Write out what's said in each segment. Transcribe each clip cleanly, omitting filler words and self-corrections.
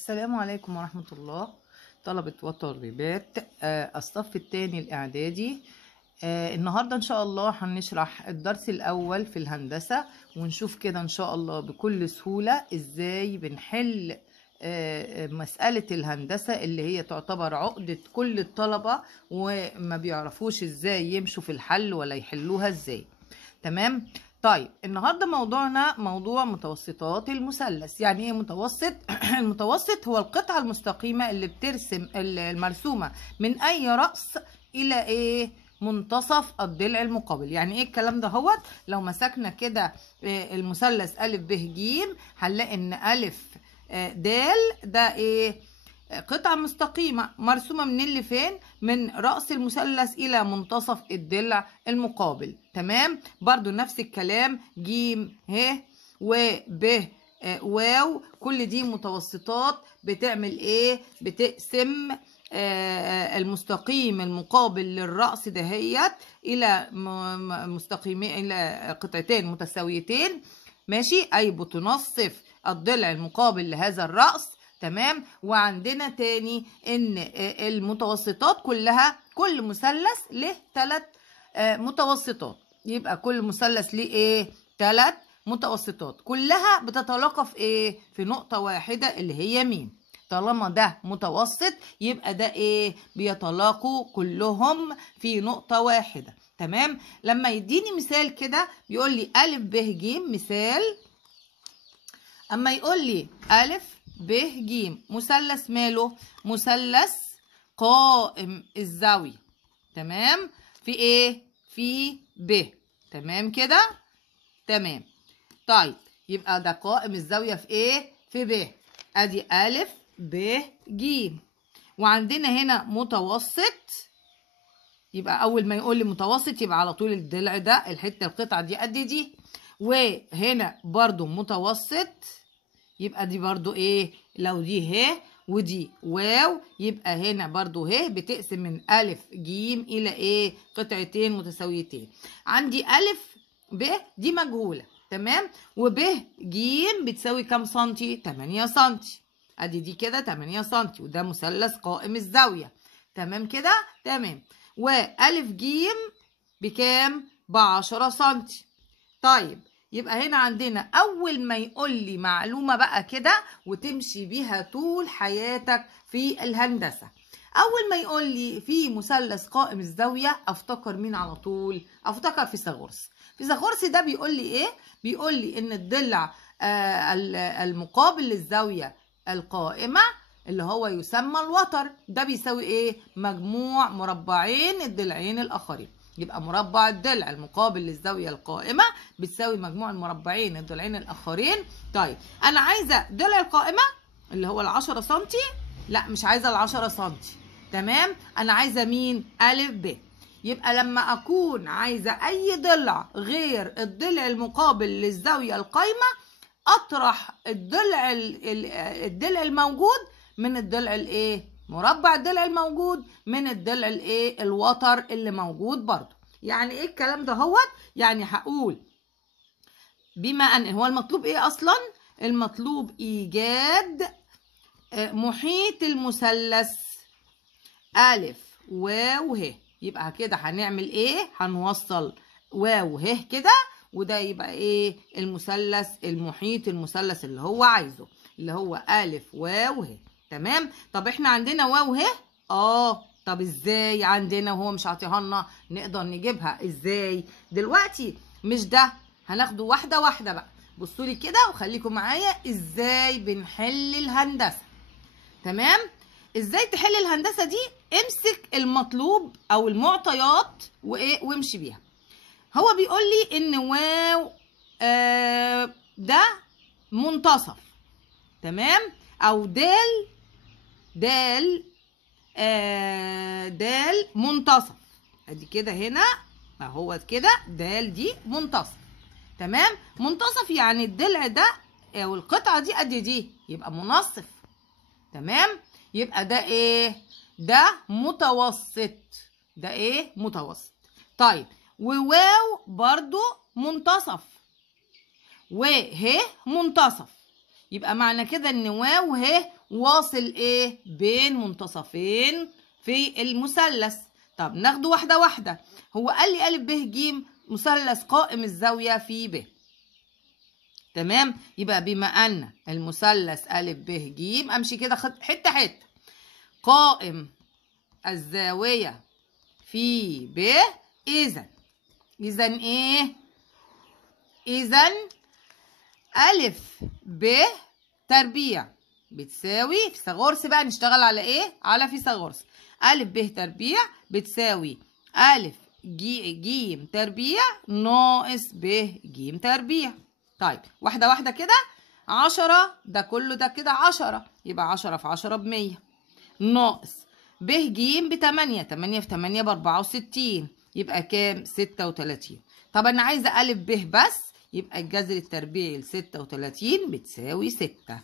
السلام عليكم ورحمة الله. طلبة وطالبات الصف الثاني الإعدادي. النهاردة إن شاء الله هنشرح الدرس الأول في الهندسة، ونشوف كده إن شاء الله بكل سهولة إزاي بنحل مسألة الهندسة اللي هي تعتبر عقدة كل الطلبة، وما بيعرفوش إزاي يمشوا في الحل ولا يحلوها إزاي. تمام؟ طيب النهارده موضوعنا موضوع متوسطات المثلث. يعني ايه متوسط؟ المتوسط هو القطعة المستقيمة اللي بترسم المرسومة من اي رأس الى ايه؟ منتصف الضلع المقابل. يعني ايه الكلام ده؟ هو لو مسكنا كده المثلث أ ب ج هنلاقي ان أ د ده ايه؟ قطعة مستقيمة مرسومة من اللي فين؟ من رأس المثلث إلى منتصف الضلع المقابل. تمام؟ برضو نفس الكلام ج ه و ب واو، كل دي متوسطات بتعمل ايه؟ بتقسم المستقيم المقابل للرأس دهيت إلى مستقيمين، إلى قطعتين متساويتين. ماشي؟ أي بتنصف الضلع المقابل لهذا الرأس. تمام؟ وعندنا تاني ان المتوسطات كلها، كل مثلث له 3 متوسطات، يبقى كل مثلث ليه ايه؟ 3 متوسطات، كلها بتتلاقى في ايه؟ في نقطة واحدة اللي هي مين. طالما ده متوسط يبقى ده ايه؟ بيتلاقوا كلهم في نقطة واحدة. تمام؟ لما يديني مثال كده بيقول لي أ ب ج مثال، اما يقول لي أ ب ج مثلث ماله؟ مثلث قائم الزاوية. تمام؟ في ايه؟ في ب. تمام كده؟ تمام. طيب يبقى ده قائم الزاوية في ايه؟ في ب. ادي أ ب ج، وعندنا هنا متوسط. يبقى اول ما يقول لي متوسط يبقى على طول الضلع ده، الحتة القطعة دي قد دي، وهنا برضو متوسط، يبقى دي برضو ايه؟ لو دي ه ودي واو يبقى هنا برضو ه بتقسم من أ ج إلى ايه؟ قطعتين متساويتين. عندي أ ب دي مجهولة. تمام؟ وب ج بتساوي كام سنتي؟ 8 سنتي. ادي دي كده 8 سنتي، وده مثلث قائم الزاوية. تمام كده؟ تمام. وأ ج بكام؟ ب10 سنتي. طيب يبقى هنا عندنا أول ما يقول لي معلومة بقى كده وتمشي بيها طول حياتك في الهندسة، أول ما يقول لي في مثلث قائم الزاوية أفتكر مين على طول؟ أفتكر فيثاغورس. فيثاغورس ده بيقول لي إيه؟ بيقول لي إن الضلع المقابل للزاوية القائمة اللي هو يسمى الوتر ده بيساوي إيه؟ مجموع مربعين الضلعين الآخرين. يبقى مربع الضلع المقابل للزاوية القائمة بتساوي مجموع المربعين الضلعين الآخرين. طيب أنا عايزة ضلع القائمة اللي هو 10 سنتي، لا مش عايزة 10 سنتي. تمام؟ أنا عايزة مين؟ أ ب. يبقى لما أكون عايزة أي ضلع غير الضلع المقابل للزاوية القائمة أطرح الضلع الموجود من الضلع الإيه؟ مربع الضلع الموجود من الضلع الايه؟ الوتر اللي موجود برضو. يعني ايه الكلام ده؟ هو يعني هقول بما ان هو المطلوب ايه اصلا؟ المطلوب ايجاد محيط المثلث أ واو ه. يبقى كده هنعمل ايه؟ هنوصل واو ه كده، وده يبقى ايه؟ المثلث المحيط المثلث اللي هو عايزه، اللي هو أ واو ه. تمام؟ طب احنا عندنا واو ه؟ طب ازاي عندنا وهو مش عاطيها لنا؟ نقدر نجيبها ازاي؟ دلوقتي مش ده، هناخده واحده واحده بقى. بصوا لي كده وخليكم معايا ازاي بنحل الهندسه. تمام؟ ازاي تحل الهندسه دي؟ امسك المطلوب او المعطيات وايه وامشي بيها. هو بيقول لي ان واو ده منتصف. تمام؟ او دال دال منتصف. ادي كده هنا اهو كده دال دي منتصف. تمام؟ منتصف يعني الضلع ده او القطعه دي قد دي، يبقى منصف. تمام؟ يبقى ده ايه؟ ده متوسط. ده ايه؟ متوسط. طيب وواو برضو منتصف، وه منتصف. يبقى معنى كده ان واو ه واصل ايه بين منتصفين في المثلث. طب ناخده واحده واحده. هو قال لي ا ب ج مثلث قائم الزاويه في ب. تمام، يبقى بما ان المثلث ا ب ج امشي كده حته حته. قائم الزاويه في ب، اذا ايه؟ اذا ا ب تربيع بتساوي فيثاغورس. بقى نشتغل على ايه؟ على فيثاغورس. ا ب تربيع بتساوي ا ج تربيع ناقص ب ج تربيع. طيب واحده واحده كده. 10 ده كله ده كده 10، يبقى 10 في 10 ب100 ناقص ب ج ب8. 8 في 8 ب64، يبقى كام؟ 36. طب انا عايزه ا ب بس، يبقى الجذر التربيعي ل 36 بتساوي 6.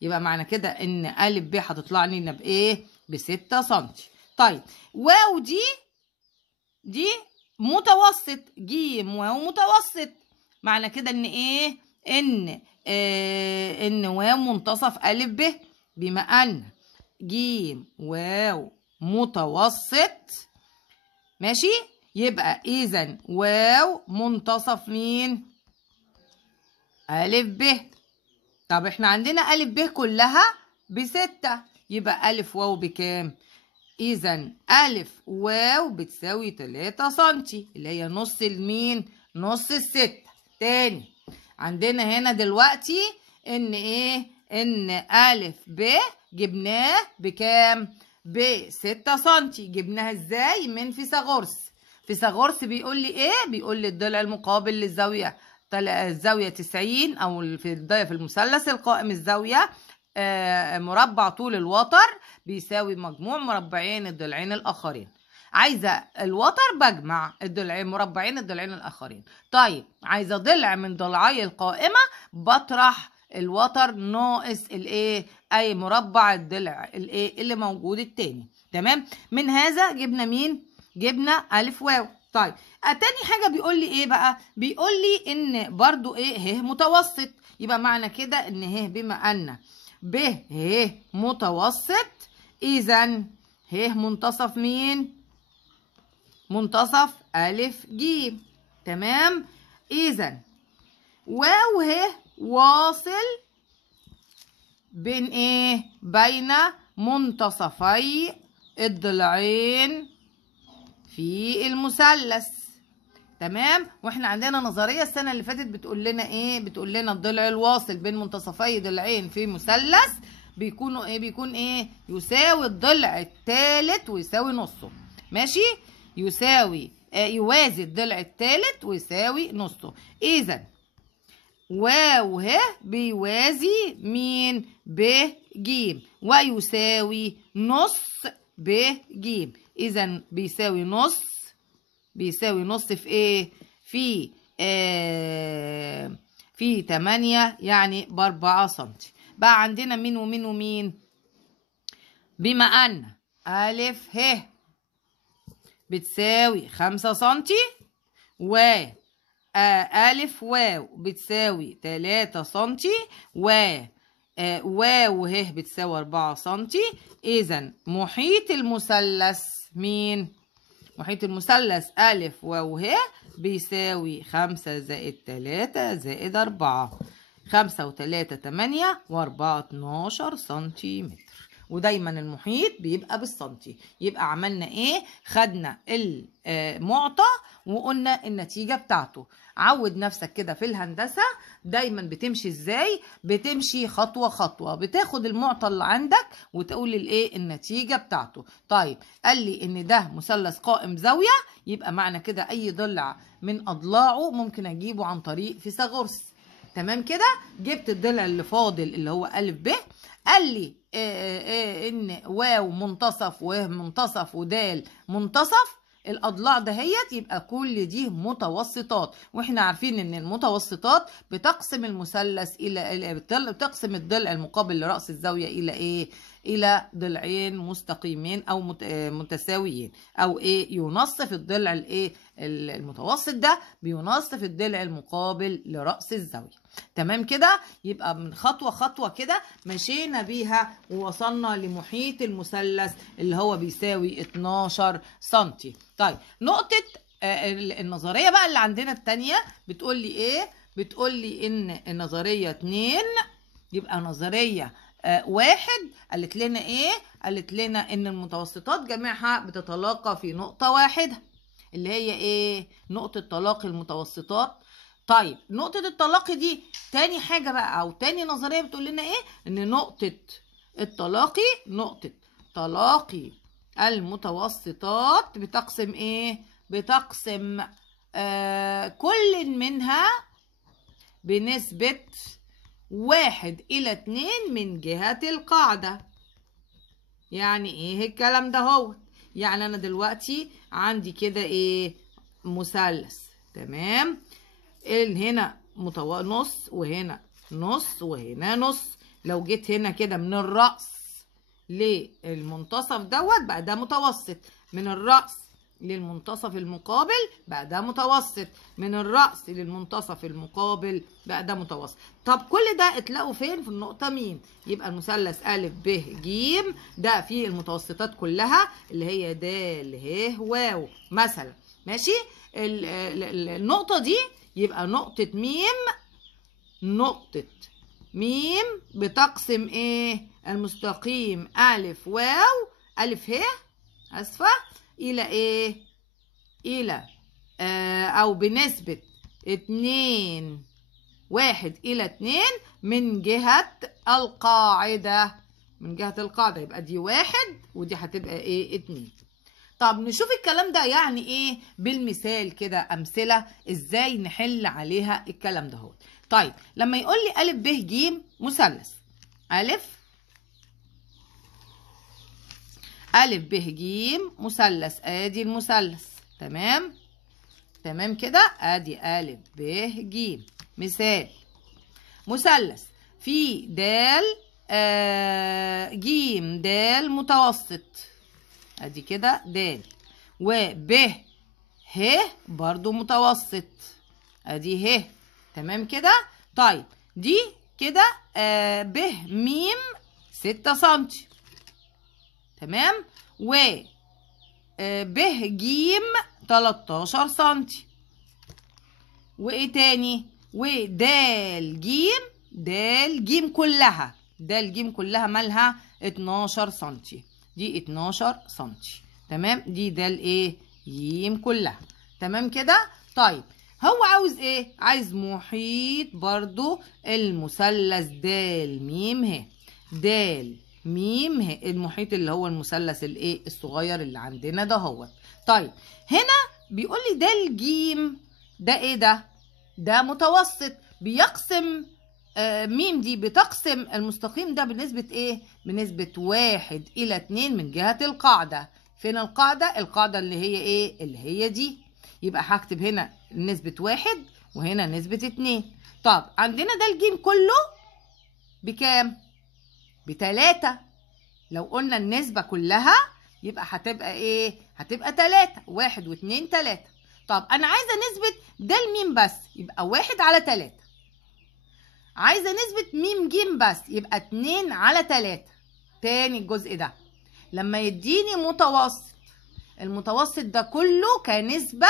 يبقى معنى كده ان ا ب هتطلع لنا بايه؟ ب6 سم. طيب واو دي متوسط، ج واو متوسط. معنى كده ان ايه؟ ان واو منتصف ا ب. بما ان ج واو متوسط، ماشي، يبقى اذا واو منتصف مين؟ ا ب. طب احنا عندنا ا ب كلها ب6، يبقى ا واو بكام؟ اذا ا واو بتساوي 3 سم، اللي هي نص المين؟ نص ال6. تاني عندنا هنا دلوقتي ان ايه؟ ان ا ب جبناه بكام؟ ب6 سم. جبناها ازاي؟ من فيثاغورس. فيثاغورس بيقول لي ايه؟ بيقول لي الضلع المقابل للزاويه الزاويه 90، او في المثلث القائم الزاويه مربع طول الوتر بيساوي مجموع مربعين الضلعين الاخرين. عايزه الوتر بجمع الضلعين مربعين الضلعين الاخرين. طيب عايزه ضلع من ضلعي القائمه، بطرح الوتر ناقص الايه؟ اي مربع الضلع الايه اللي موجود التاني. تمام، من هذا جبنا مين؟ جبنا ا واو. طيب تاني حاجه بيقول لي ايه بقى؟ بيقول لي ان برضو ايه؟ ه متوسط. يبقى معنى كده ان ه بما ان ب ه متوسط، اذا ه منتصف مين؟ منتصف ا ج. تمام، اذا واو ه واصل بين ايه؟ بين منتصفي الضلعين في المثلث. تمام، واحنا عندنا نظريه السنه اللي فاتت بتقول لنا ايه؟ بتقول لنا الضلع الواصل بين منتصفي ضلعين في مثلث بيكونوا ايه؟ بيكون ايه؟ يساوي الضلع الثالث ويساوي نصه. ماشي، يوازي الضلع الثالث ويساوي نصه. اذا واو ه بيوازي مين؟ ب ج، ويساوي نص ب ج. اذا بيساوي نص في ايه؟ في 8، يعني ب4 سم. بقى عندنا مين ومين ومين؟ بما ان ا ه بتساوي 5 سم، و ا واو بتساوي 3 سم، و واو ه بتساوي 4 سم. اذا محيط المثلث مين؟ محيط المثلث ا واو ه بيساوي 5 زائد 3 زائد 4. 5 و3 8 و4 12 سنتيمتر. ودايما المحيط بيبقى بالسنتي. يبقى عملنا ايه؟ خدنا المعطى وقلنا النتيجة بتاعته. عود نفسك كده في الهندسة دايما بتمشي ازاي؟ بتمشي خطوة خطوة، بتاخد المعطى اللي عندك وتقول الايه؟ النتيجة بتاعته. طيب قال لي ان ده مثلث قائم زاوية، يبقى معنى كده اي ضلع من اضلاعه ممكن اجيبه عن طريق فيثاغورس. تمام كده، جبت الضلع اللي فاضل اللي هو ا ب. قال لي ان واو منتصف و منتصف ودال منتصف الاضلاع دهيت، يبقى كل دي متوسطات. واحنا عارفين ان المتوسطات بتقسم المثلث بتقسم الضلع المقابل لرأس الزاوية الى ايه؟ الى ضلعين مستقيمين او متساويين، او ايه؟ ينصف الضلع الايه؟ المتوسط ده بينصف الضلع المقابل لرأس الزاوية. تمام كده. يبقى من خطوة خطوة كده مشينا بيها ووصلنا لمحيط المثلث اللي هو بيساوي 12 سنتي. طيب نقطة النظرية بقى اللي عندنا التانية بتقول لي ايه؟ بتقول لي ان النظرية 2 يبقى نظرية 1 قالت لنا ايه؟ قالت لنا ان المتوسطات جميعها بتتلاقى في نقطة واحدة اللي هي ايه؟ نقطة تلاقي المتوسطات. طيب نقطة التلاقي دي تاني حاجة بقى او تاني نظرية بتقول لنا ايه؟ ان نقطة التلاقي، نقطة تلاقي المتوسطات بتقسم ايه؟ بتقسم كل منها بنسبة 1:2 من جهة القاعدة. يعني ايه الكلام ده؟ هو يعني انا دلوقتي عندي كده ايه؟ مثلث، تمام؟ هنا نص وهنا نص وهنا نص. لو جيت هنا كده من الرأس للمنتصف دوت بقى ده متوسط، من الرأس للمنتصف المقابل بقى ده متوسط، من الرأس للمنتصف المقابل بقى ده متوسط. طب كل ده اتلاقوا فين؟ في النقطة مين؟ يبقى المثلث أ ب ج ده فيه المتوسطات كلها اللي هي د ه واو مثلا، ماشي؟ النقطة دي يبقى نقطة ميم، نقطة ميم بتقسم ايه؟ المستقيم أ واو أ ه أسفة إلى إيه؟ إلى أو بنسبة 1:2 من جهة القاعدة. من جهة القاعدة يبقى دي 1 ودي هتبقى إيه؟ 2. طب نشوف الكلام ده يعني إيه بالمثال كده، أمثلة إزاي نحل عليها الكلام ده هو. طيب لما يقول لي أ ب ج مثلث، أ ب ج مثلث، ادي المثلث، تمام؟ تمام كده، ادي أ ب ج. مثال مثلث في د ج د متوسط، ادي كده د، وب ه برضو متوسط، ادي ه، تمام كده. طيب دي كده ب م 6 سنتي، تمام؟ و ب ج 13 سنتي، وايه تاني؟ ود ج، د ج كلها، د ج كلها مالها 12 سنتي، دي 12 سنتي، تمام؟ دي د ايه؟ ج كلها، تمام كده. طيب هو عاوز ايه؟ عايز محيط برضو المثلث د م ه، د ميم المحيط اللي هو المثلث الايه؟ الصغير اللي عندنا ده هو. طيب هنا بيقول لي ده الجيم ده ايه ده؟ ده متوسط بيقسم ميم دي بتقسم المستقيم ده بنسبة ايه؟ بنسبة 1:2 من جهة القاعدة. فين القاعدة؟ القاعدة اللي هي ايه؟ اللي هي دي. يبقى هكتب هنا نسبة 1 وهنا نسبة 2. طب عندنا ده الجيم كله بكام؟ ب3. لو قلنا النسبة كلها يبقى هتبقى ايه؟ هتبقى 3، 1 و2 3. طب انا عايزة نسبة د الميم بس يبقى 1/3. عايزة نسبة م ج بس يبقى 2/3. تاني الجزء ده لما يديني متوسط، المتوسط ده كله كنسبة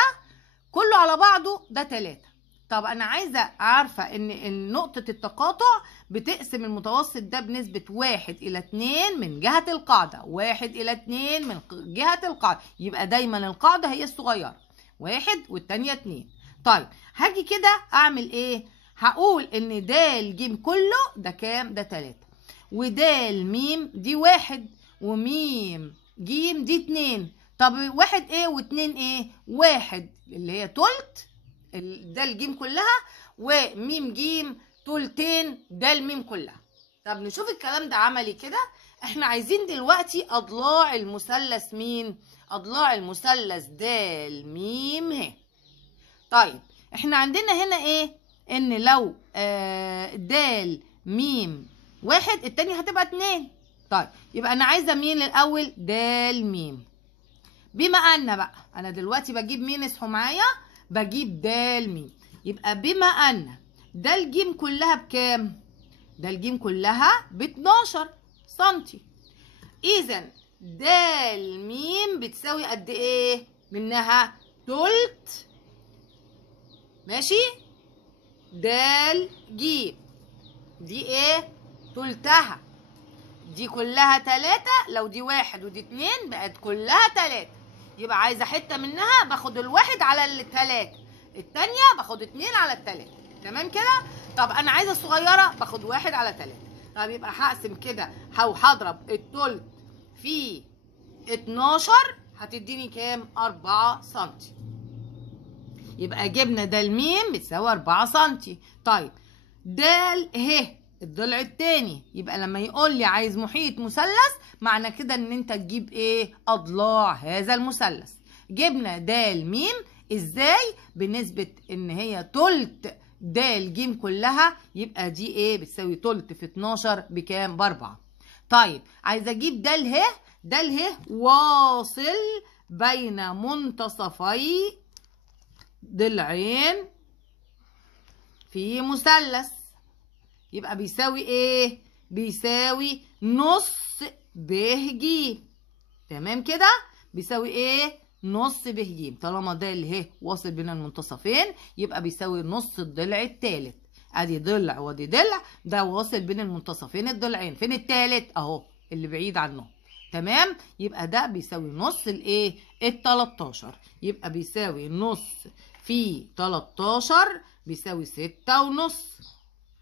كله على بعضه ده 3. طب انا عايزه عارفه ان نقطه التقاطع بتقسم المتوسط ده بنسبه 1:2 من جهه القاعده، 1:2 من جهه القاعده، يبقى دايما القاعده هي الصغيره 1 والتانيه 2. طيب هاجي كده اعمل ايه؟ هقول ان د ج كله ده كام؟ ده 3، ود م دي 1 وميم ج دي 2. طب 1 ايه و2 ايه؟ 1 اللي هي تلت ده الجيم كلها، وميم جيم تلتين ده الميم كلها. طب نشوف الكلام ده عملي كده. احنا عايزين دلوقتي اضلاع المثلث مين؟ اضلاع المثلث د م ه. طيب احنا عندنا هنا ايه؟ ان لو د م 1 التانية هتبقى 2. طيب يبقى انا عايزه مين الاول؟ د م. بما ان بقى انا دلوقتي بجيب مين؟ اصحوا معايا، بجيب د م. يبقى بما ان ده الجيم كلها بكام؟ ده الجيم كلها ب12 سنتي. إذا د م بتساوي قد إيه؟ منها تلت، ماشي؟ د ج دي إيه؟ تلتها. دي كلها 3، لو دي 1 ودي 2 بقت كلها 3. يبقى عايزة حتة منها باخد الواحد على ال3، التانية باخد 2 على ال3. تمام كده؟ طب أنا عايزة الصغيرة باخد 1 على 3. طب يبقى هقسم كده هضرب التلت في 12 هتديني كام؟ 4 سنتي. يبقى جبنا د م بتساوي 4 سنتي. طيب د ه الضلع التاني، يبقى لما يقول لي عايز محيط مثلث معنى كده ان انت تجيب ايه؟ اضلاع هذا المثلث. جبنا د م ازاي؟ بنسبة ان هي تلت د ج كلها، يبقى دي ايه؟ بتساوي تلت في 12 بكام؟ ب4. طيب عايزه اجيب د ه. د ه واصل بين منتصفي ضلعين في مثلث، يبقى بيساوي ايه؟ بيساوي نص ب ج. تمام كده؟ بيساوي ايه؟ نص ب ج. طالما د ه واصل بين المنتصفين يبقى بيساوي نص الضلع الثالث. ادي ضلع وادي ضلع، ده واصل بين المنتصفين الضلعين. فين الثالث؟ اهو اللي بعيد عنه. تمام؟ يبقى ده بيساوي نص الايه؟ ال13. يبقى بيساوي نص في 13 بيساوي 6.5.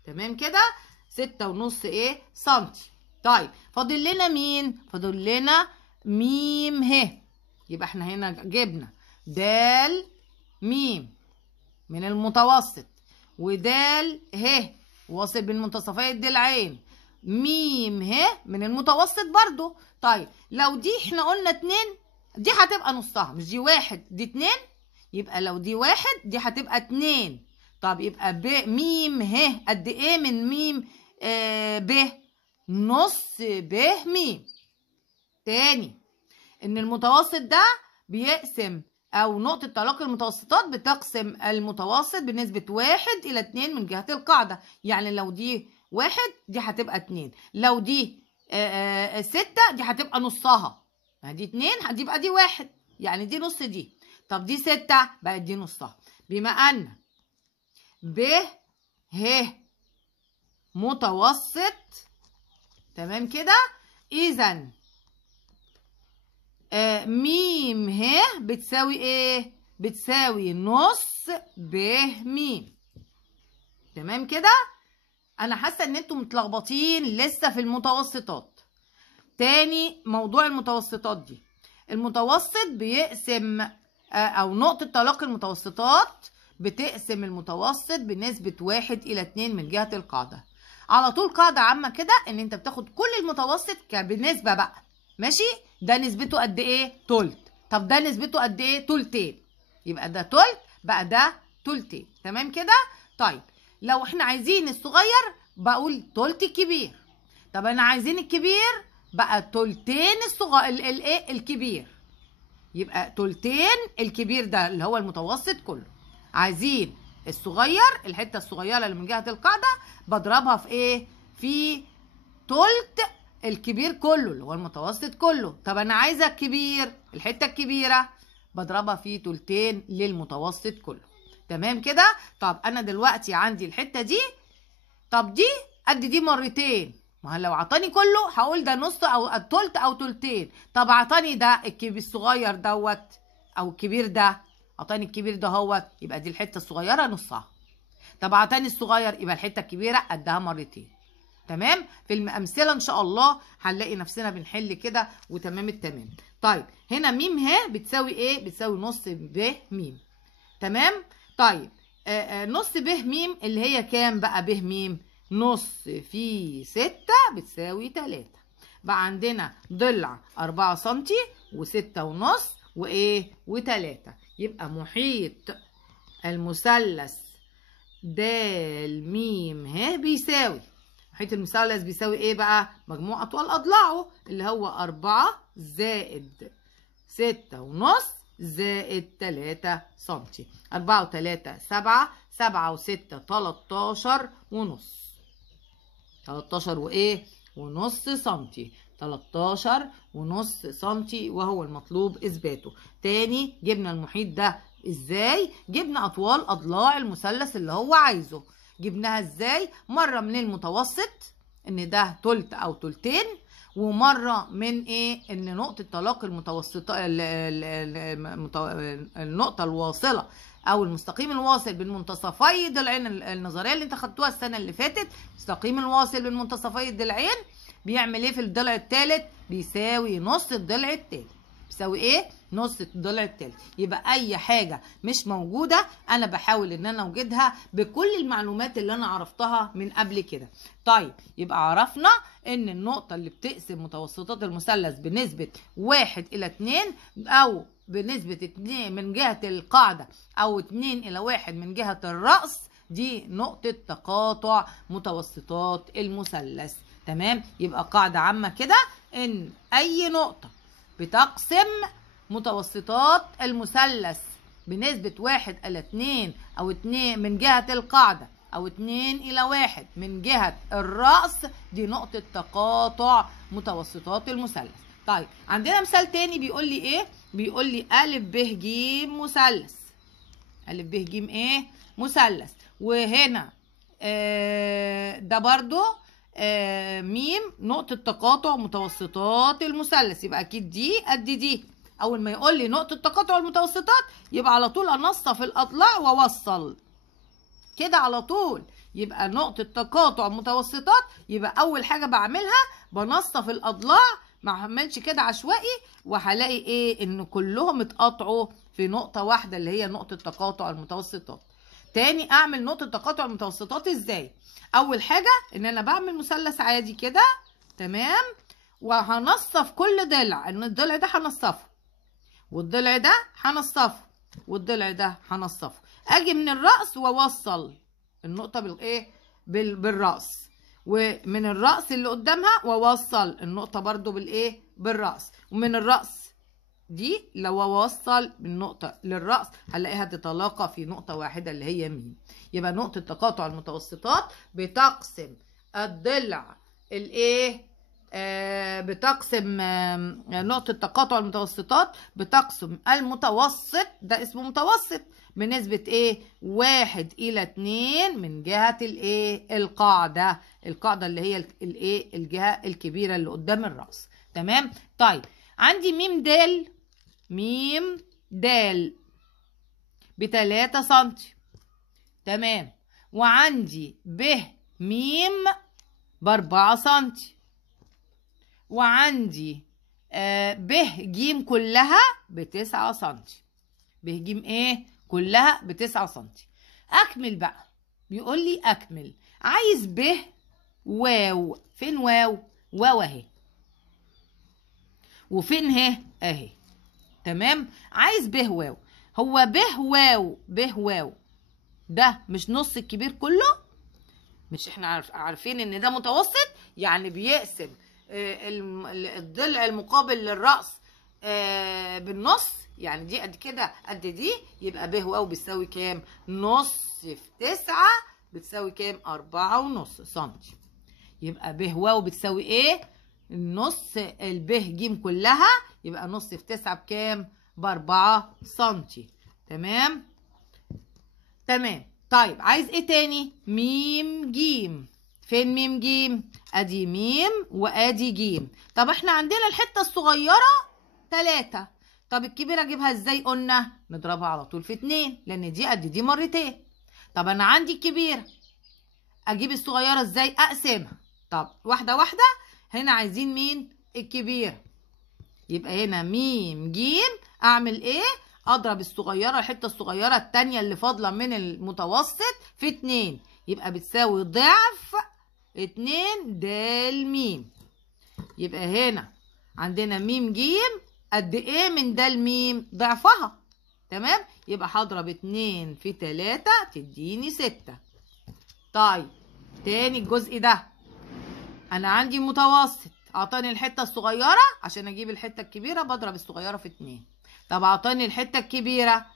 تمام كده؟ 6.5 ايه؟ سنتي. طيب فاضل لنا مين؟ فاضل لنا م ه. يبقى احنا هنا جبنا د م من المتوسط، ود ه واصل بين منتصفي الضلعين، م ه من المتوسط برضو. طيب لو دي احنا قلنا 2 دي هتبقى نصها، مش دي 1 دي 2، يبقى لو دي 1 دي هتبقى 2. طب يبقى م ه قد ايه من م ب؟ نص ب م. تاني ان المتوسط ده بيقسم، او نقطة تلاقي المتوسطات بتقسم المتوسط بنسبة 1:2 من جهة القاعدة. يعني لو دي 1 دي هتبقى 2، لو دي 6 دي هتبقى نصها. دي 2 هتبقى دي 1، يعني دي نص دي. طب دي 6 بقت دي نصها. بما ان ب ه متوسط، تمام كده؟ اذا م ه بتساوي ايه؟ بتساوي نص ب م. تمام كده؟ انا حاسه ان انتوا متلخبطين لسه في المتوسطات. تاني موضوع المتوسطات دي، المتوسط بيقسم او نقطه تلاقي المتوسطات بتقسم المتوسط بنسبه 1:2 من جهه القاعده. على طول قاعده عامه كده ان انت بتاخد كل المتوسط بالنسبه بقى، ماشي؟ ده نسبته قد ايه؟ تلت. طب ده نسبته قد ايه؟ تلتين. يبقى ده تلت بقى ده تلتين. تمام كده؟ طيب لو احنا عايزين الصغير بقول تلت الكبير. طب انا عايزين الكبير بقى تلتين الايه؟ الكبير. يبقى تلتين الكبير ده اللي هو المتوسط كله. عايزين الصغير، الحته الصغيره اللي من جهه القاعده بضربها في ايه؟ في تلت الكبير كله اللي هو المتوسط كله. طب انا عايزه الكبير، الحته الكبيره بضربها في تلتين للمتوسط كله. تمام كده؟ طب انا دلوقتي عندي الحته دي، طب دي قد دي مرتين. ما لو عطاني كله هقول ده نص او تلت او تلتين. طب عطاني ده الكبير الصغير دوت او الكبير ده، عطاني الكبير ده هوت، يبقى دي الحته الصغيره نصها. طب عطاني الصغير يبقى الحته الكبيره قدها مرتين. تمام؟ في الامثله ان شاء الله هنلاقي نفسنا بنحل كده وتمام التمام. طيب هنا م ه بتساوي ايه؟ بتساوي نص ب م. تمام؟ طيب نص ب م اللي هي كام بقى ب م؟ نص في 6 بتساوي 3. بقى عندنا ضلع 4 سم و6.5 وايه؟ و3. يبقى محيط المثلث د م ه بيساوي، محيط المثلث بيساوي ايه بقى؟ مجموع اطوال اضلاعه اللي هو 4 زائد 6.5 زائد 3 سنتي. 4 و3 7، 7 و6 13 ونص. 13 وإيه؟ ونص سنتي. 13 ونص سنتي وهو المطلوب إثباته. تاني جبنا المحيط ده إزاي؟ جبنا أطوال أضلاع المثلث اللي هو عايزه. جبناها إزاي؟ مرة من المتوسط إن ده تلت أو تلتين، ومرة من إيه؟ إن نقطة تلاقي المتوسطة النقطة الواصلة أو المستقيم الواصل بين منتصفي ضلعين النظرية اللي أنت خدتوها السنة اللي فاتت. المستقيم الواصل بين منتصفي الضلعين بيعمل إيه في الضلع الثالث؟ بيساوي نص الضلع الثالث. بيساوي إيه؟ نص الضلع الثالث. يبقى أي حاجة مش موجودة أنا بحاول إن أنا أوجدها بكل المعلومات اللي أنا عرفتها من قبل كده. طيب يبقى عرفنا إن النقطة اللي بتقسم متوسطات المثلث بنسبة 1:2 أو بنسبة 2 من جهة القاعدة أو 2:1 من جهة الرأس، دي نقطة تقاطع متوسطات المثلث. تمام؟ يبقى قاعدة عامة كده إن أي نقطة بتقسم متوسطات المثلث بنسبة 1:2 أو 2 من جهة القاعدة أو 2:1 من جهة الرأس، دي نقطة تقاطع متوسطات المثلث. طيب عندنا مثال تاني بيقول لي إيه؟ بيقول لي أ ب ج مثلث. أ ب ج إيه؟ مثلث. وهنا ده برضو ميم نقطة تقاطع متوسطات المثلث. يبقى أكيد دي قد دي. أول ما يقول لي نقطة تقاطع المتوسطات يبقى على طول أنصف الأضلاع وأوصل كده على طول. يبقى نقطة تقاطع متوسطات، يبقى أول حاجة بعملها بنصف الأضلاع، ما هعملش كده عشوائي وهلاقي إيه؟ إن كلهم اتقاطعوا في نقطة واحدة اللي هي نقطة تقاطع المتوسطات. تاني أعمل نقطة تقاطع المتوسطات إزاي؟ أول حاجة إن أنا بعمل مثلث عادي كده، تمام؟ وهنصف كل ضلع، إن الضلع ده هنصفه والضلع ده هنصفه والضلع ده هنصفه. أجي من الرأس وأوصل النقطة بالإيه؟ بالرأس، ومن الرأس اللي قدامها وأوصل النقطة برضو بالإيه؟ بالرأس. ومن الرأس دي لو أوصل من نقطة للرأس هلاقيها تتلاقى في نقطة واحدة اللي هي مين. يبقى نقطة تقاطع المتوسطات بتقسم الضلع الإيه؟ بتقسم نقطة تقاطع المتوسطات بتقسم المتوسط، ده اسمه متوسط، بنسبة ايه؟ 1:2 من جهة الايه؟ القاعدة اللي هي الايه؟ الجهة الكبيرة اللي قدام الرأس. تمام؟ طيب عندي ميم دال ب3 سنتي. تمام. وعندي ميم ب4 سنتي. وعندي ج كلها ب9 سنتي. ج ايه؟ كلها ب9 سنتي. اكمل بقى. بيقول لي اكمل. عايز واو. فين واو؟ واو اهي. وفين اهي. تمام. عايز واو. هو واو ده مش نص الكبير كله؟ مش احنا عارفين ان ده متوسط؟ يعني بيقسم الضلع المقابل للرأس بالنص، يعني دي قد كده قد دي. يبقى واو بتساوي كام؟ نص في 9 بتساوي كام؟ 4.5 سنتي. يبقى واو بتساوي ايه؟ نص ج كلها، يبقى نص في 9 بكام؟ ب4 سنتي. تمام. طيب عايز ايه تاني؟ ميم جيم. فين ميم جيم؟ ادي ميم وادي جيم. طب احنا عندنا الحته الصغيره 3، طب الكبيره اجيبها ازاي؟ قلنا نضربها على طول في 2، لان دي قد دي مرتين. طب انا عندي الكبيره، اجيب الصغيره ازاي؟ اقسمها. طب واحده واحده. هنا عايزين مين؟ الكبيره. يبقى هنا ميم جيم. اعمل ايه؟ اضرب الصغيره، الحته الصغيره الثانيه اللي فاضله من المتوسط في 2، يبقى بتساوي ضعف 2 دال ميم. يبقى هنا عندنا ميم جيم قد ايه من دال ميم؟ ضعفها. تمام. يبقى هضرب 2 في 3 تديني 6. طيب تاني الجزء ده انا عندي متوسط، اعطاني الحته الصغيره، عشان اجيب الحته الكبيره بضرب الصغيره في 2. طب عطاني الحتة الكبيرة،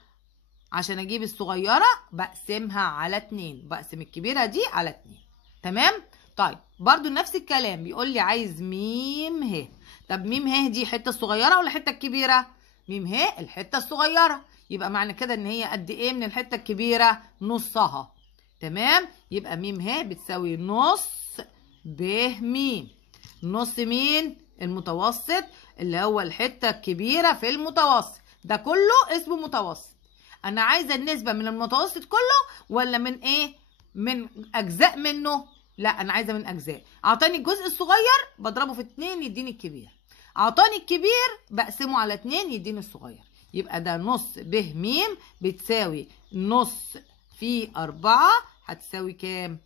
عشان اجيب الصغيرة بقسمها على 2، بقسم الكبيرة دي على 2. تمام؟ طيب برضو نفس الكلام، بيقول لي عايز ميم ه. طب ميم ه دي حتة صغيرة ولا حتة كبيرة؟ ميم ه الحتة الصغيرة، يبقى معنى كده ان هي قد ايه من الحتة الكبيرة؟ نصها. تمام؟ يبقى ميم ه بتساوي نص ب م. نص مين؟ المتوسط، اللي هو الحتة الكبيرة في المتوسط. ده كله اسمه متوسط. انا عايزة النسبة من المتوسط كله ولا من ايه؟ من اجزاء منه؟ لا، انا عايزة من اجزاء. اعطاني الجزء الصغير بضربه في 2 يديني الكبير، اعطاني الكبير بقسمه على 2 يديني الصغير. يبقى ده نص ب م بتساوي نص في 4 هتساوي كام؟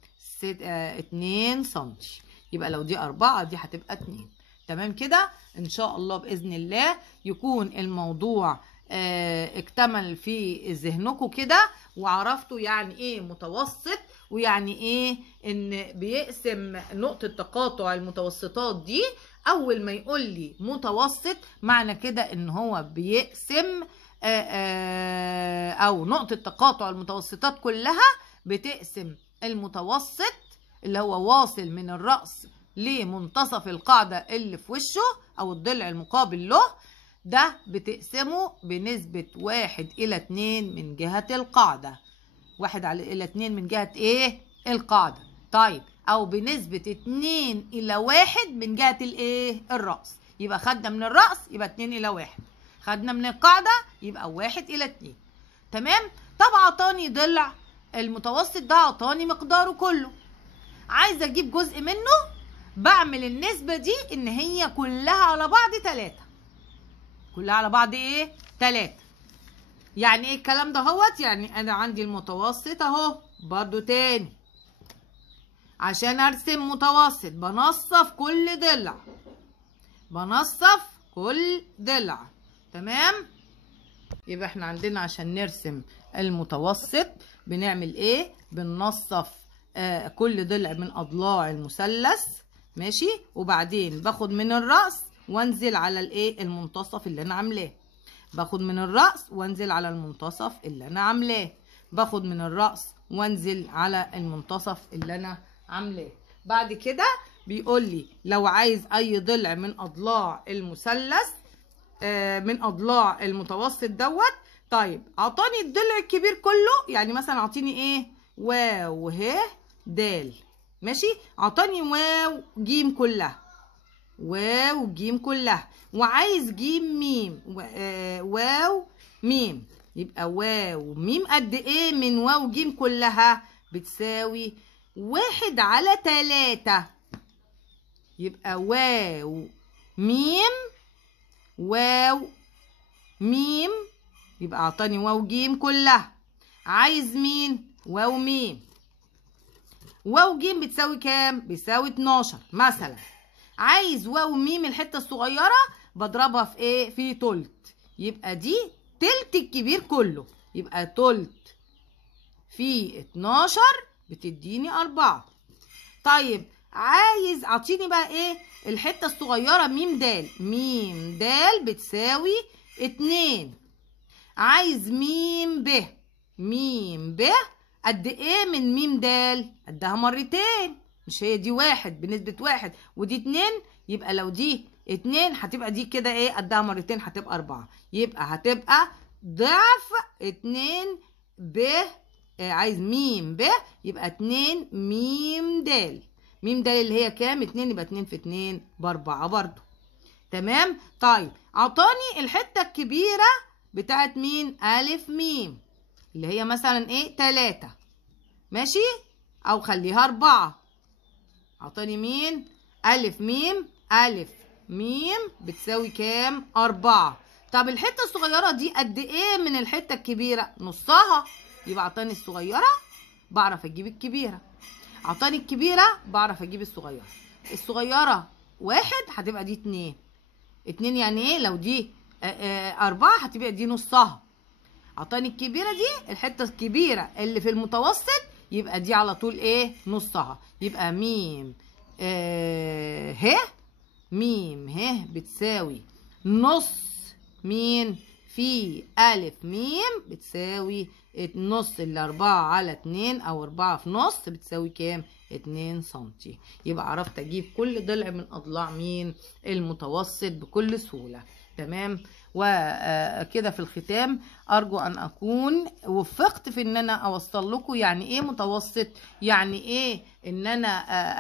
2 سنتي. يبقى لو دي 4 دي هتبقى 2. تمام كده؟ ان شاء الله باذن الله يكون الموضوع اكتمل في ذهنكم كده، وعرفتوا يعني ايه متوسط، ويعني ايه ان بيقسم نقطة تقاطع المتوسطات دي. اول ما يقول لي متوسط معنى كده ان هو بيقسم او نقطة تقاطع المتوسطات كلها بتقسم المتوسط اللي هو واصل من الرأس لمنتصف القاعدة اللي في وشه او الضلع المقابل له، ده بتقسمه بنسبة 1:2 من جهة القاعدة. 1:2 من جهة ايه؟ القاعدة. طيب او بنسبة 2:1 من جهة الايه؟ الرأس. يبقى خدنا من الرأس يبقى 2:1، خدنا من القاعدة يبقى 1:2. تمام؟ طب عطاني ضلع المتوسط ده، عطاني مقداره كله، عايزة اجيب جزء منه، بعمل النسبة دي ان هي كلها على بعض 3. كلها على بعض ايه؟ 3. يعني ايه الكلام ده هوت؟ يعني انا عندي المتوسط اهو برضو تاني، عشان ارسم متوسط بنصف كل ضلع، بنصف كل ضلع. تمام؟ يبقى احنا عندنا عشان نرسم المتوسط بنعمل ايه؟ بننصف كل ضلع من اضلاع المثلث. ماشي؟ وبعدين باخد من الرأس وانزل على الايه؟ المنتصف اللي انا عاملاه. باخد من الرأس وانزل على المنتصف اللي انا عاملاه. باخد من الرأس وانزل على المنتصف اللي انا عاملاه. بعد كده بيقول لي لو عايز اي ضلع من اضلاع المثلث من اضلاع المتوسط دوت. طيب اعطاني الضلع الكبير كله، يعني مثلا اعطيني ايه؟ واو ه د. ماشي؟ اعطاني واو ج كلها، واو ج كلها، وعايز ج م واو م. يبقى واو م قد ايه من واو ج كلها؟ بتساوي 1/3. يبقى واو م واو م، يبقى اعطاني واو ج كلها. عايز مين؟ واو م. واو ج بتساوي كام؟ بتساوي 12 مثلا. عايز واو م الحته الصغيره بضربها في ايه؟ في تلت. يبقى دي تلت الكبير كله، يبقى تلت في 12 بتديني 4. طيب عايز اعطيني بقى ايه؟ الحته الصغيره م د. م د بتساوي 2. عايز م ب. م ب قد ايه من م د؟ قدها مرتين. مش هي دي 1 بنسبة 1 ودي 2؟ يبقى لو دي 2 هتبقى دي كده ايه؟ قدها مرتين هتبقى 4. يبقى هتبقى ضعف 2 ب. عايز م ب يبقى 2 م د. م د اللي هي كام؟ 2. يبقى 2 في 2 ب4 برضو. تمام؟ طيب عطاني الحتة الكبيرة بتاعت مين؟ ألف م، اللي هي مثلا ايه؟ 3. ماشي؟ أو خليها 4. عطاني مين؟ ألف م. ألف م بتساوي كام؟ 4. طب الحتة الصغيرة دي قد ايه من الحتة الكبيرة؟ نصها. يبقى عطاني الصغيرة بعرف اجيب الكبيرة، عطاني الكبيرة بعرف اجيب الصغيرة. الصغيرة 1 هتبقى دي 2. 2 يعني ايه؟ لو دي 4 هتبقى دي نصها. عطاني الكبيرة دي الحتة الكبيرة اللي في المتوسط، يبقى دي على طول ايه؟ نصها. يبقى م ه م ه بتساوي نص مين؟ في أ م بتساوي نص الأربعة على 2 أو 4 في نص بتساوي كام؟ 2 سنتي. يبقى عرفت أجيب كل ضلع من أضلاع مين؟ المتوسط بكل سهولة. تمام. وكده في الختام أرجو أن أكون وفقت في إن أنا أوصل لكم يعني إيه متوسط، يعني إيه إن أنا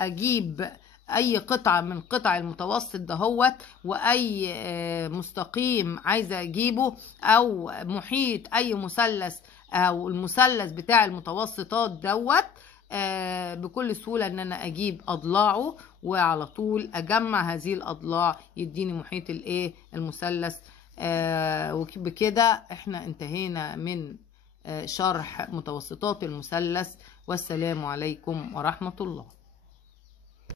أجيب اي قطعة من قطع المتوسط دهوت، واي مستقيم عايزة اجيبه، او محيط اي مثلث او المثلث بتاع المتوسطات دوت بكل سهولة ان انا اجيب اضلاعه وعلى طول اجمع هذه الاضلاع يديني محيط الايه المثلث. وبكده احنا انتهينا من شرح متوسطات المثلث، والسلام عليكم ورحمة الله.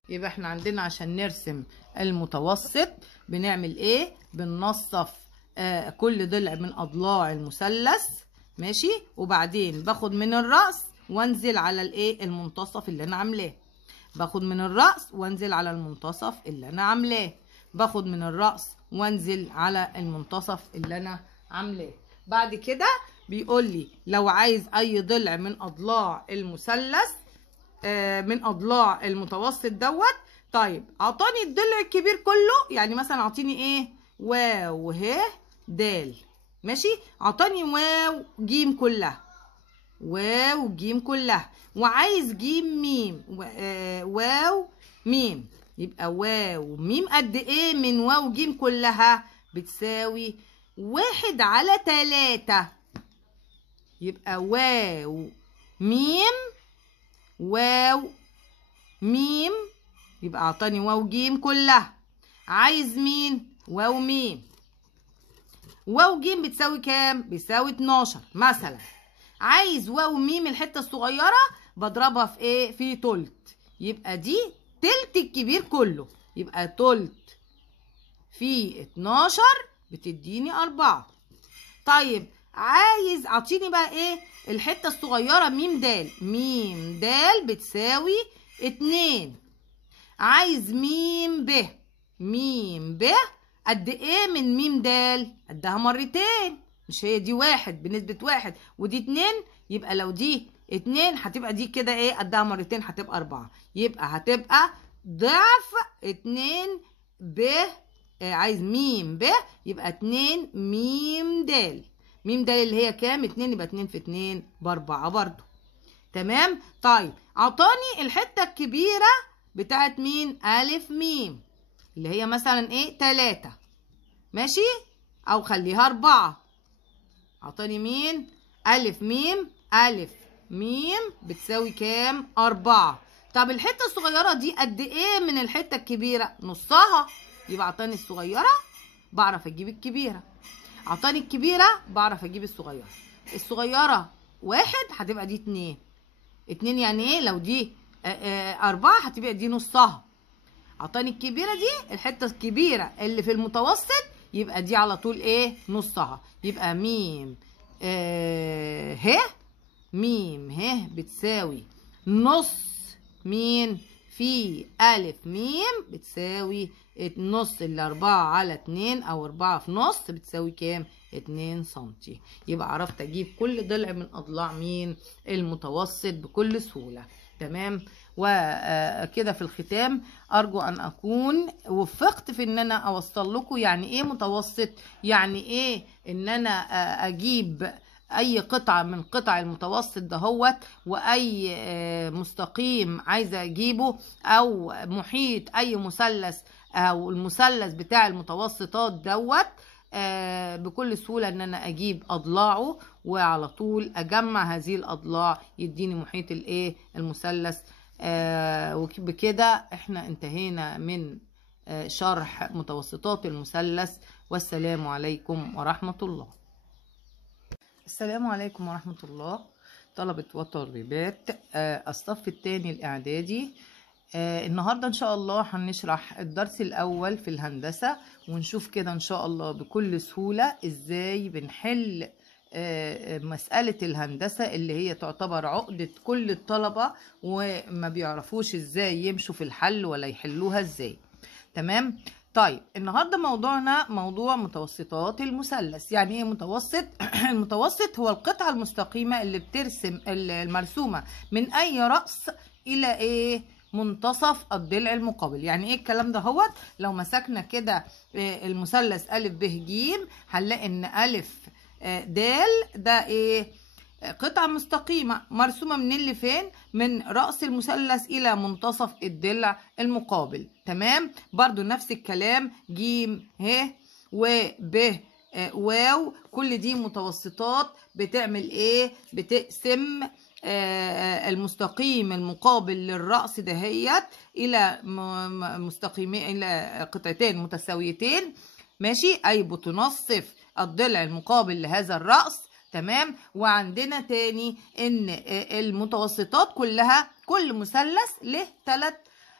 يبقى احنا عندنا عشان نرسم المتوسط بنعمل ايه؟ بننصف كل ضلع من اضلاع المثلث، ماشي، وبعدين باخد من الرأس وانزل على الايه المنتصف اللي انا عاملاه، باخد من الرأس وانزل على المنتصف اللي انا عاملاه، باخد من الرأس وانزل على المنتصف اللي انا عاملاه. بعد كده بيقول لي لو عايز اي ضلع من اضلاع المثلث من اضلاع المتوسط دوت، طيب اعطاني الضلع الكبير كله، يعني مثلا اعطيني ايه؟ واو ه د، ماشي، اعطاني واو ج كلها، واو ج كلها، وعايز ج م واو م، يبقى واو م قد ايه من واو ج كلها؟ بتساوي 1/3، يبقى واو م واو ميم، يبقى اعطاني واو جيم كلها. عايز مين؟ واو ميم. واو جيم بتساوي كام؟ بتساوي 12 مثلا. عايز واو ميم الحته الصغيره بضربها في ايه؟ في تلت، يبقى دي تلت الكبير كله، يبقى تلت في 12 بتديني 4. طيب عايز اعطيني بقى ايه؟ الحته الصغيره ميم د، ميم د بتساوي 2. عايز ميم ب، ميم ب قد ايه من ميم د؟ قدها مرتين، مش هي دي 1 بنسبه 1 ودي 2، يبقى لو دي 2 هتبقى دي كده ايه؟ قدها مرتين، هتبقى 4، يبقى هتبقى ضعف 2 ب. عايز ميم ب يبقى 2 ميم د، ميم د اللي هي كام؟ 2، يبقى 2 في 2 ب4 برضو. تمام. طيب اعطاني الحته الكبيره بتاعت مين؟ أ م اللي هي مثلا ايه؟ 3، ماشي، او خليها 4. اعطاني مين؟ أ م، أ م بتساوي كام؟ 4. طب الحته الصغيره دي قد ايه من الحته الكبيره؟ نصها، يبقى اعطاني الصغيره بعرف اجيب الكبيره، اعطاني الكبيره بعرف اجيب الصغيره. الصغيره 1 هتبقى دي 2، 2 يعني ايه؟ لو دي 4 هتبقى دي نصها. اعطاني الكبيره دي الحته الكبيره اللي في المتوسط، يبقى دي على طول ايه؟ نصها، يبقى ميم ه، ميم ه بتساوي نص مين؟ في أ م بتساوي نص الأربعة على 2 أو 4 في نص بتساوي كام؟ 2 سنتي. يبقى عرفت أجيب كل ضلع من أضلاع مين؟ المتوسط بكل سهولة. تمام. وكده في الختام أرجو أن أكون وفقت في إن أنا أوصل لكم يعني إيه متوسط، يعني إيه إن أنا أجيب اي قطعة من قطع المتوسط دهوت، واي مستقيم عايزة اجيبه، او محيط اي مثلث او المثلث بتاع المتوسطات دوت بكل سهولة ان انا اجيب اضلاعه وعلى طول اجمع هذه الاضلاع يديني محيط الايه المثلث. وبكده احنا انتهينا من شرح متوسطات المثلث، والسلام عليكم ورحمة الله. السلام عليكم ورحمة الله. طلبة وطالبات الصف الثاني الإعدادي، النهاردة إن شاء الله هنشرح الدرس الأول في الهندسة، ونشوف كده إن شاء الله بكل سهولة إزاي بنحل مسألة الهندسة اللي هي تعتبر عقدة كل الطلبة، وما بيعرفوش إزاي يمشوا في الحل ولا يحلوها إزاي. تمام. طيب النهارده موضوعنا موضوع متوسطات المثلث. يعني ايه متوسط؟ المتوسط هو القطعة المستقيمة اللي بترسم المرسومة من اي رأس الى ايه؟ منتصف الضلع المقابل. يعني ايه الكلام ده؟ هو لو مسكنا كده المثلث أ ب ج هنلاقي ان أ د ده ايه؟ قطعة مستقيمة مرسومة من اللي فين؟ من رأس المثلث إلى منتصف الضلع المقابل. تمام؟ برضو نفس الكلام ج ه و ب واو، كل دي متوسطات بتعمل ايه؟ بتقسم المستقيم المقابل للرأس دهيت إلى مستقيمين، إلى قطعتين متساويتين، ماشي؟ أي بتنصف الضلع المقابل لهذا الرأس. تمام؟ وعندنا تاني ان المتوسطات كلها، كل مثلث له 3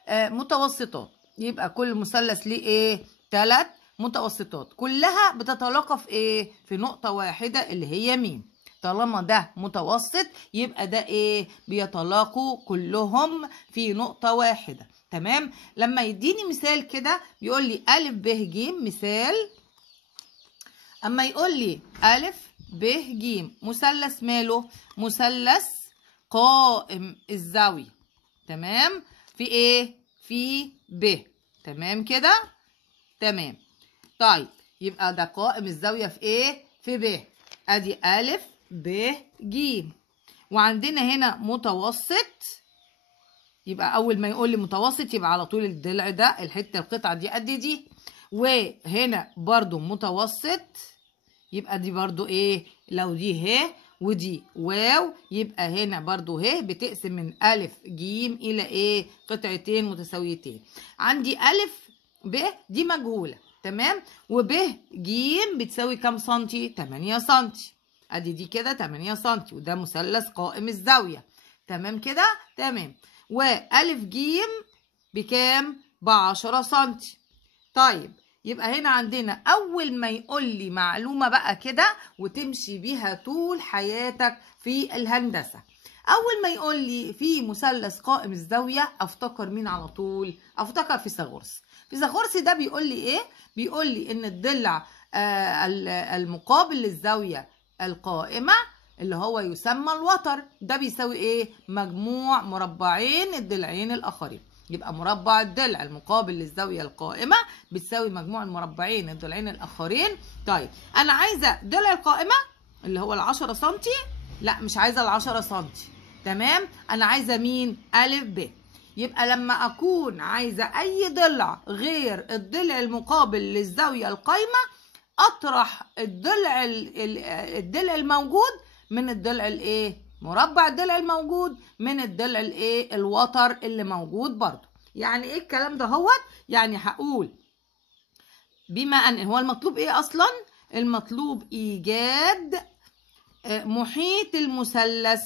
متوسطات، يبقى كل مثلث ليه ايه؟ 3 متوسطات، كلها بتتلاقى في ايه؟ في نقطة واحدة اللي هي مين؟ طالما ده متوسط يبقى ده ايه؟ بيتلاقوا كلهم في نقطة واحدة. تمام؟ لما يديني مثال كده يقول لي أ ب ج مثال، اما يقول لي أ ب ج مثلث ماله؟ مثلث قائم الزاوية. تمام؟ في ايه؟ في ب. تمام كده؟ تمام. طيب يبقى ده قائم الزاوية في ايه؟ في ب. ادي أ ب ج، وعندنا هنا متوسط. يبقى اول ما يقول لي متوسط يبقى على طول الضلع ده، الحتة القطعة دي قد دي، وهنا برضو متوسط، يبقى دي برضو ايه؟ لو دي ه ودي واو يبقى هنا برضو ه بتقسم من أ ج إلى ايه؟ قطعتين متساويتين. عندي أ ب دي مجهولة. تمام؟ وب ج بتساوي كام سنتي؟ 8 سنتي. ادي دي كده 8 سنتي، وده مثلث قائم الزاوية. تمام كده؟ تمام. وأ ج بكام؟ ب10 سنتي. طيب يبقى هنا عندنا أول ما يقول لي معلومة بقى كده وتمشي بيها طول حياتك في الهندسة، أول ما يقول لي في مثلث قائم الزاوية أفتكر مين على طول؟ أفتكر فيثاغورس. فيثاغورس ده بيقول لي إيه؟ بيقول لي إن الضلع المقابل للزاوية القائمة اللي هو يسمى الوتر ده بيساوي إيه؟ مجموع مربعين الضلعين الآخرين. يبقى مربع الضلع المقابل للزاوية القائمة بتساوي مجموع المربعين الضلعين الآخرين. طيب أنا عايزة ضلع القائمة اللي هو 10 سنتي، لا مش عايزة 10 سنتي. تمام؟ أنا عايزة مين؟ أ ب. يبقى لما أكون عايزة أي ضلع غير الضلع المقابل للزاوية القائمة أطرح الضلع الموجود من الضلع الإيه؟ مربع الضلع الموجود من الضلع الايه؟ الوتر اللي موجود برضو. يعني ايه الكلام ده؟ هو يعني هقول بما ان هو المطلوب ايه اصلا؟ المطلوب ايجاد محيط المثلث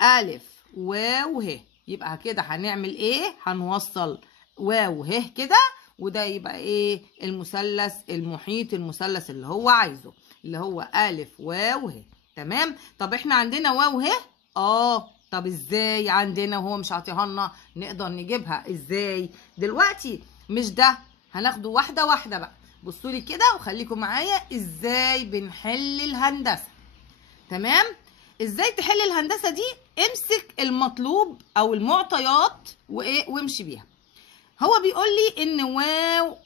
أ واو ه. يبقى كده هنعمل ايه؟ هنوصل واو ه كده، وده يبقى ايه؟ المثلث المحيط المثلث اللي هو عايزه، اللي هو أ واو ه. تمام؟ طب احنا عندنا واو ه؟ طب ازاي عندنا وهو مش عاطيها لنا؟ نقدر نجيبها ازاي؟ دلوقتي مش ده، هناخده واحده واحده بقى. بصوا لي كده وخليكم معايا ازاي بنحل الهندسه. تمام؟ ازاي تحل الهندسه دي؟ امسك المطلوب او المعطيات وايه وامشي بيها. هو بيقول لي ان واو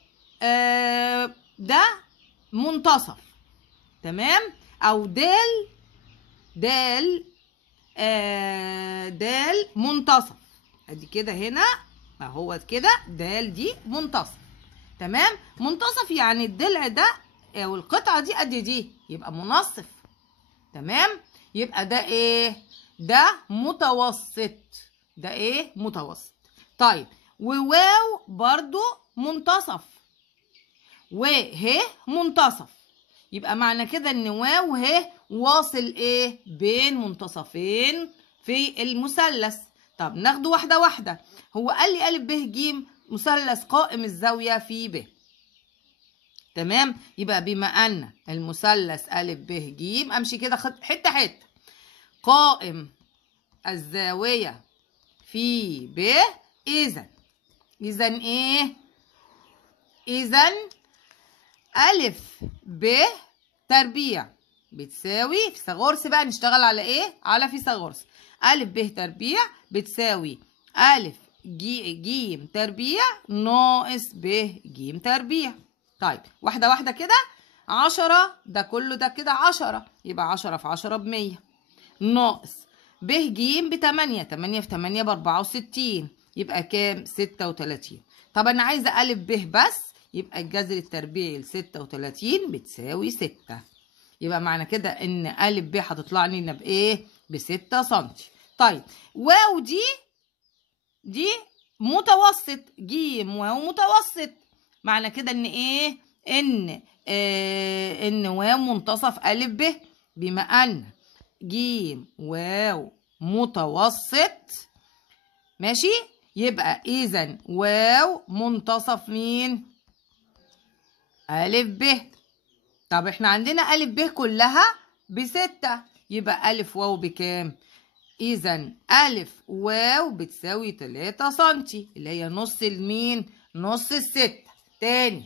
ده منتصف. تمام؟ او دال منتصف. ادي كده هنا اهو كده دال دي منتصف. تمام؟ منتصف يعني الضلع ده او القطعه دي قد دي، يبقى منصف. تمام؟ يبقى ده ايه؟ ده متوسط. ده ايه؟ متوسط. طيب وواو برضو منتصف، وه منتصف. يبقى معنى كده ان واو ه واصل ايه؟ بين منتصفين في المثلث. طب ناخده واحده واحده. هو قال لي أ ب ج مثلث قائم الزاويه في ب. تمام؟ يبقى بما ان المثلث أ ب ج امشي كده حته حته. قائم الزاويه في ب، اذا ايه؟ إذا ألف ب تربيع بتساوي فيثاغورس. بقى نشتغل على إيه؟ على فيثاغورس. ألف ب تربيع بتساوي ألف ج تربيع ناقص ب ج تربيع. طيب واحدة واحدة كده. 10 ده كله ده كده 10، يبقى 10 في 10 ب100 ناقص ب ج ب8، 8 في 8 ب64، يبقى كام؟ 36. طب أنا عايزة ألف ب بس، يبقى الجذر التربيعي ل 36 بتساوي 6. يبقى معنى كده إن ألف ب هتطلع لنا بإيه؟ ب6 سنتي. طيب واو دي متوسط، ج واو متوسط، معنى كده إن إيه؟ إن واو منتصف ألف ب، بما أن ج واو متوسط ماشي، يبقى إذا واو منتصف مين؟ ألف ب. طب إحنا عندنا ألف ب كلها ب6، يبقى ألف واو بكام؟ إذا ألف واو بتساوي 3 سنتي، اللي هي نص المين؟ نص ال6. تاني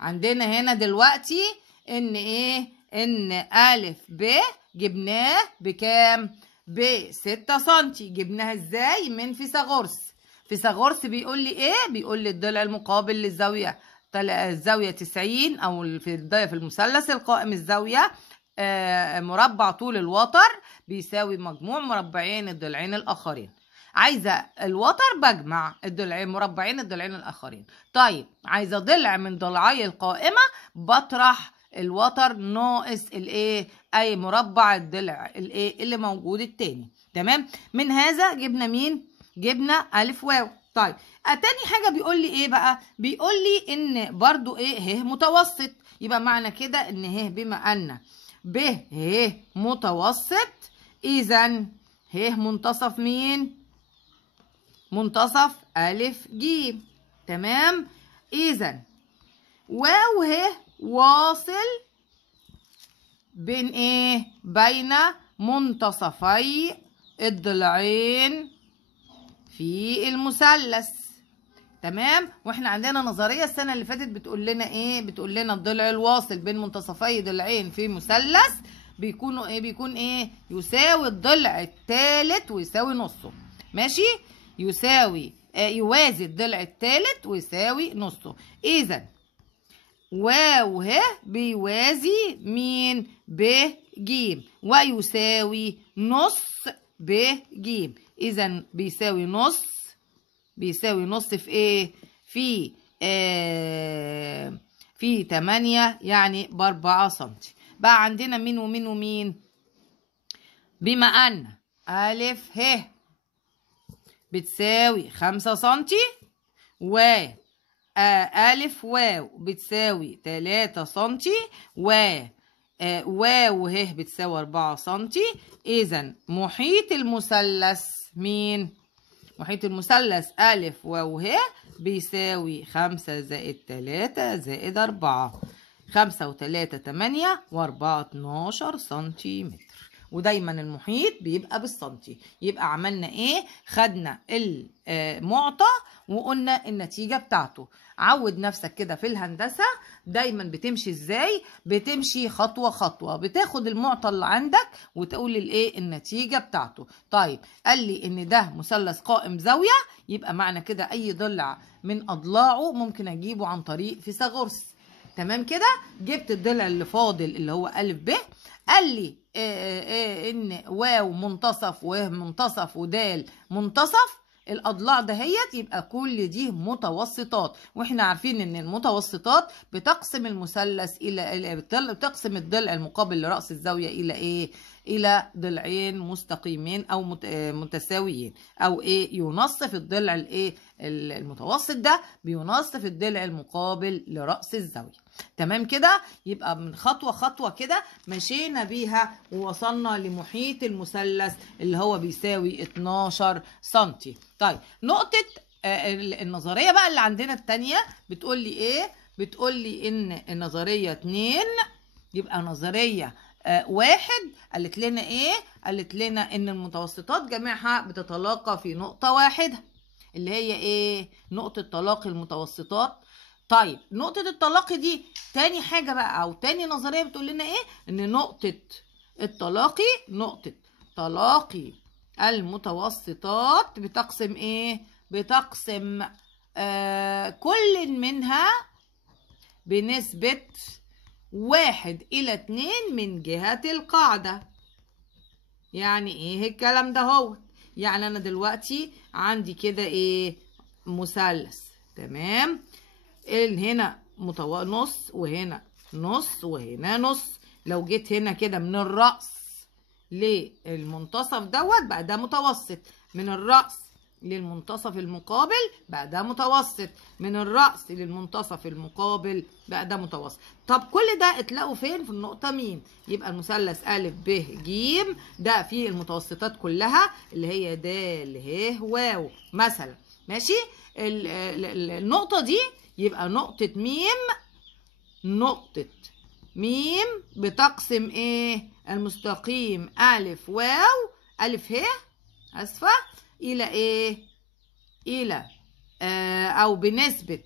عندنا هنا دلوقتي إن إيه؟ إن ألف ب جبناه بكام؟ ب6 سنتي. جبناها إزاي؟ من فيثاغورس. فيثاغورس بيقول لي إيه؟ بيقول لي الضلع المقابل للزاوية الزاوية 90، أو في المثلث القائم الزاوية مربع طول الوتر بيساوي مجموع مربعين الضلعين الآخرين. عايزة الوتر بجمع الضلعين مربعين الضلعين الآخرين. طيب عايزة ضلع من ضلعي القائمة بطرح الوتر ناقص الايه؟ اي مربع الضلع الايه اللي موجود التاني. تمام؟ من هذا جبنا مين؟ جبنا ألف واو. طيب تاني حاجة بيقول لي ايه بقى؟ بيقول لي ان برضو ايه؟ ه متوسط. يبقى معنى كده ان ه بما ان ب ه متوسط، اذا ه منتصف مين؟ منتصف ألف ج. تمام؟ اذا واو ه واصل بين ايه؟ بين منتصفي الضلعين في المثلث. تمام؟ واحنا عندنا نظريه السنه اللي فاتت بتقول لنا ايه؟ بتقول لنا الضلع الواصل بين منتصفي ضلعين في مثلث بيكونوا ايه؟ بيكون ايه؟ يساوي الضلع الثالث ويساوي نصه. ماشي؟ يساوي يوازي الضلع الثالث ويساوي نصه. اذا واو ه بيوازي مين؟ ب ج، ويساوي نص ب ج. اذا بيساوي نص، بيساوي نص في ايه؟ في 8 يعني ب4 سنتي. بقى عندنا مين ومين ومين؟ بما ان ألف ه بتساوي 5 سنتي و ألف واو بتساوي 3 سنتي واو ه بتساوي 4 سنتي. إذا محيط المثلث مين؟ محيط المثلث ألف واو ه بيساوي 5 زائد 3 زائد 4. 5 و3 8 و4 12 سنتيمتر. ودايما المحيط بيبقى بالسنتي. يبقى عملنا ايه؟ خدنا المعطى وقلنا النتيجة بتاعته. عود نفسك كده في الهندسة دايما بتمشي ازاي؟ بتمشي خطوة خطوة، بتاخد المعطى اللي عندك وتقول الايه؟ النتيجة بتاعته. طيب قال لي ان ده مثلث قائم زاوية، يبقى معنى كده اي ضلع من اضلاعه ممكن اجيبه عن طريق فيثاغورس. تمام كده؟ جبت الضلع اللي فاضل اللي هو ألف ب. قال لي ان واو منتصف و منتصف ودال منتصف الاضلاع دهيت، يبقى كل دي متوسطات. واحنا عارفين ان المتوسطات بتقسم المثلث الى بتقسم الضلع المقابل لراس الزاويه الى ايه؟ الى ضلعين مستقيمين او متساويين، او ايه؟ ينصف الضلع الايه؟ المتوسط ده بينصف الضلع المقابل لراس الزاويه. تمام كده؟ يبقى من خطوه خطوه كده مشينا بيها ووصلنا لمحيط المثلث اللي هو بيساوي 12 سنتي. طيب نقطه النظريه بقى اللي عندنا الثانيه بتقول لي ايه؟ بتقول لي ان النظريه 2 يبقى نظريه 1 قالت لنا ايه؟ قالت لنا ان المتوسطات جميعها بتتلاقى في نقطه واحده، اللي هي ايه؟ نقطه تلاقي المتوسطات طيب نقطة التلاقي دي تاني حاجة بقى أو تاني نظرية بتقول لنا إيه؟ إن نقطة التلاقي، نقطة تلاقي المتوسطات بتقسم إيه؟ بتقسم كل منها بنسبة 1:2 من جهة القاعدة. يعني إيه الكلام ده هو؟ يعني أنا دلوقتي عندي كده إيه؟ مثلث، تمام؟ هنا نص وهنا نص وهنا نص. لو جيت هنا كده من الرأس للمنتصف دوت بقى ده متوسط، من الرأس للمنتصف المقابل بقى ده متوسط، من الرأس للمنتصف المقابل بقى ده متوسط. طب كل ده اتلاقوا فين؟ في النقطة م. يبقى المثلث أ ب ج ده فيه المتوسطات كلها اللي هي د ه واو مثلا، ماشي؟ النقطة دي يبقى نقطة ميم، نقطة ميم بتقسم ايه؟ المستقيم ألف واو ألف ه أسفة إلى ايه؟ إلى أو بنسبة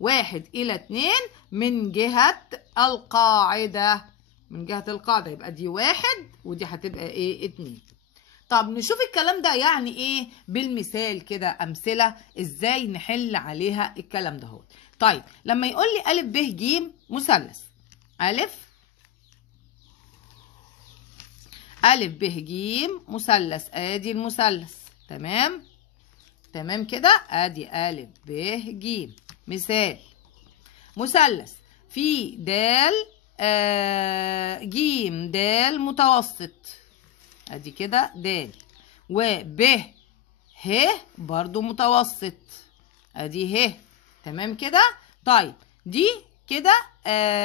1:2 من جهة القاعدة، من جهة القاعدة. يبقى دي 1 ودي هتبقى ايه؟ 2. طب نشوف الكلام ده يعني ايه بالمثال كده، امثله ازاي نحل عليها الكلام ده هو. طيب لما يقول لي ا ب ج مثلث، ا ب ج مثلث، ادي المثلث، تمام؟ تمام كده، ادي ا ب ج. مثال مثلث في د ج د متوسط، ادي كده د، وب ه برضو متوسط، ادي ه، تمام كده؟ طيب دي كده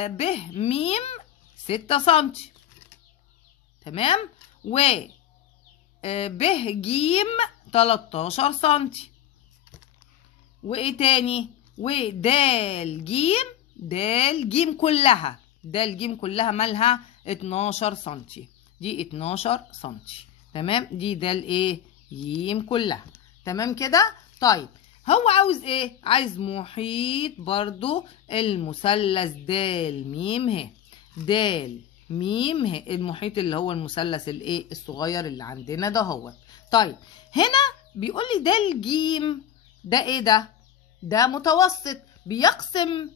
ب م 6 سنتي، تمام؟ و ب ج 13 سنتي، وايه تاني؟ ود ج، د ج كلها، د ج كلها مالها 12 سنتي، دي 12 سنتي، تمام؟ دي د ايه؟ ج كلها، تمام كده؟ طيب هو عاوز ايه؟ عايز محيط برضو المثلث د م ه، د م ه، المحيط اللي هو المثلث الايه؟ الصغير اللي عندنا ده هو. طيب هنا بيقول لي د ج ده ايه ده؟ ده متوسط بيقسم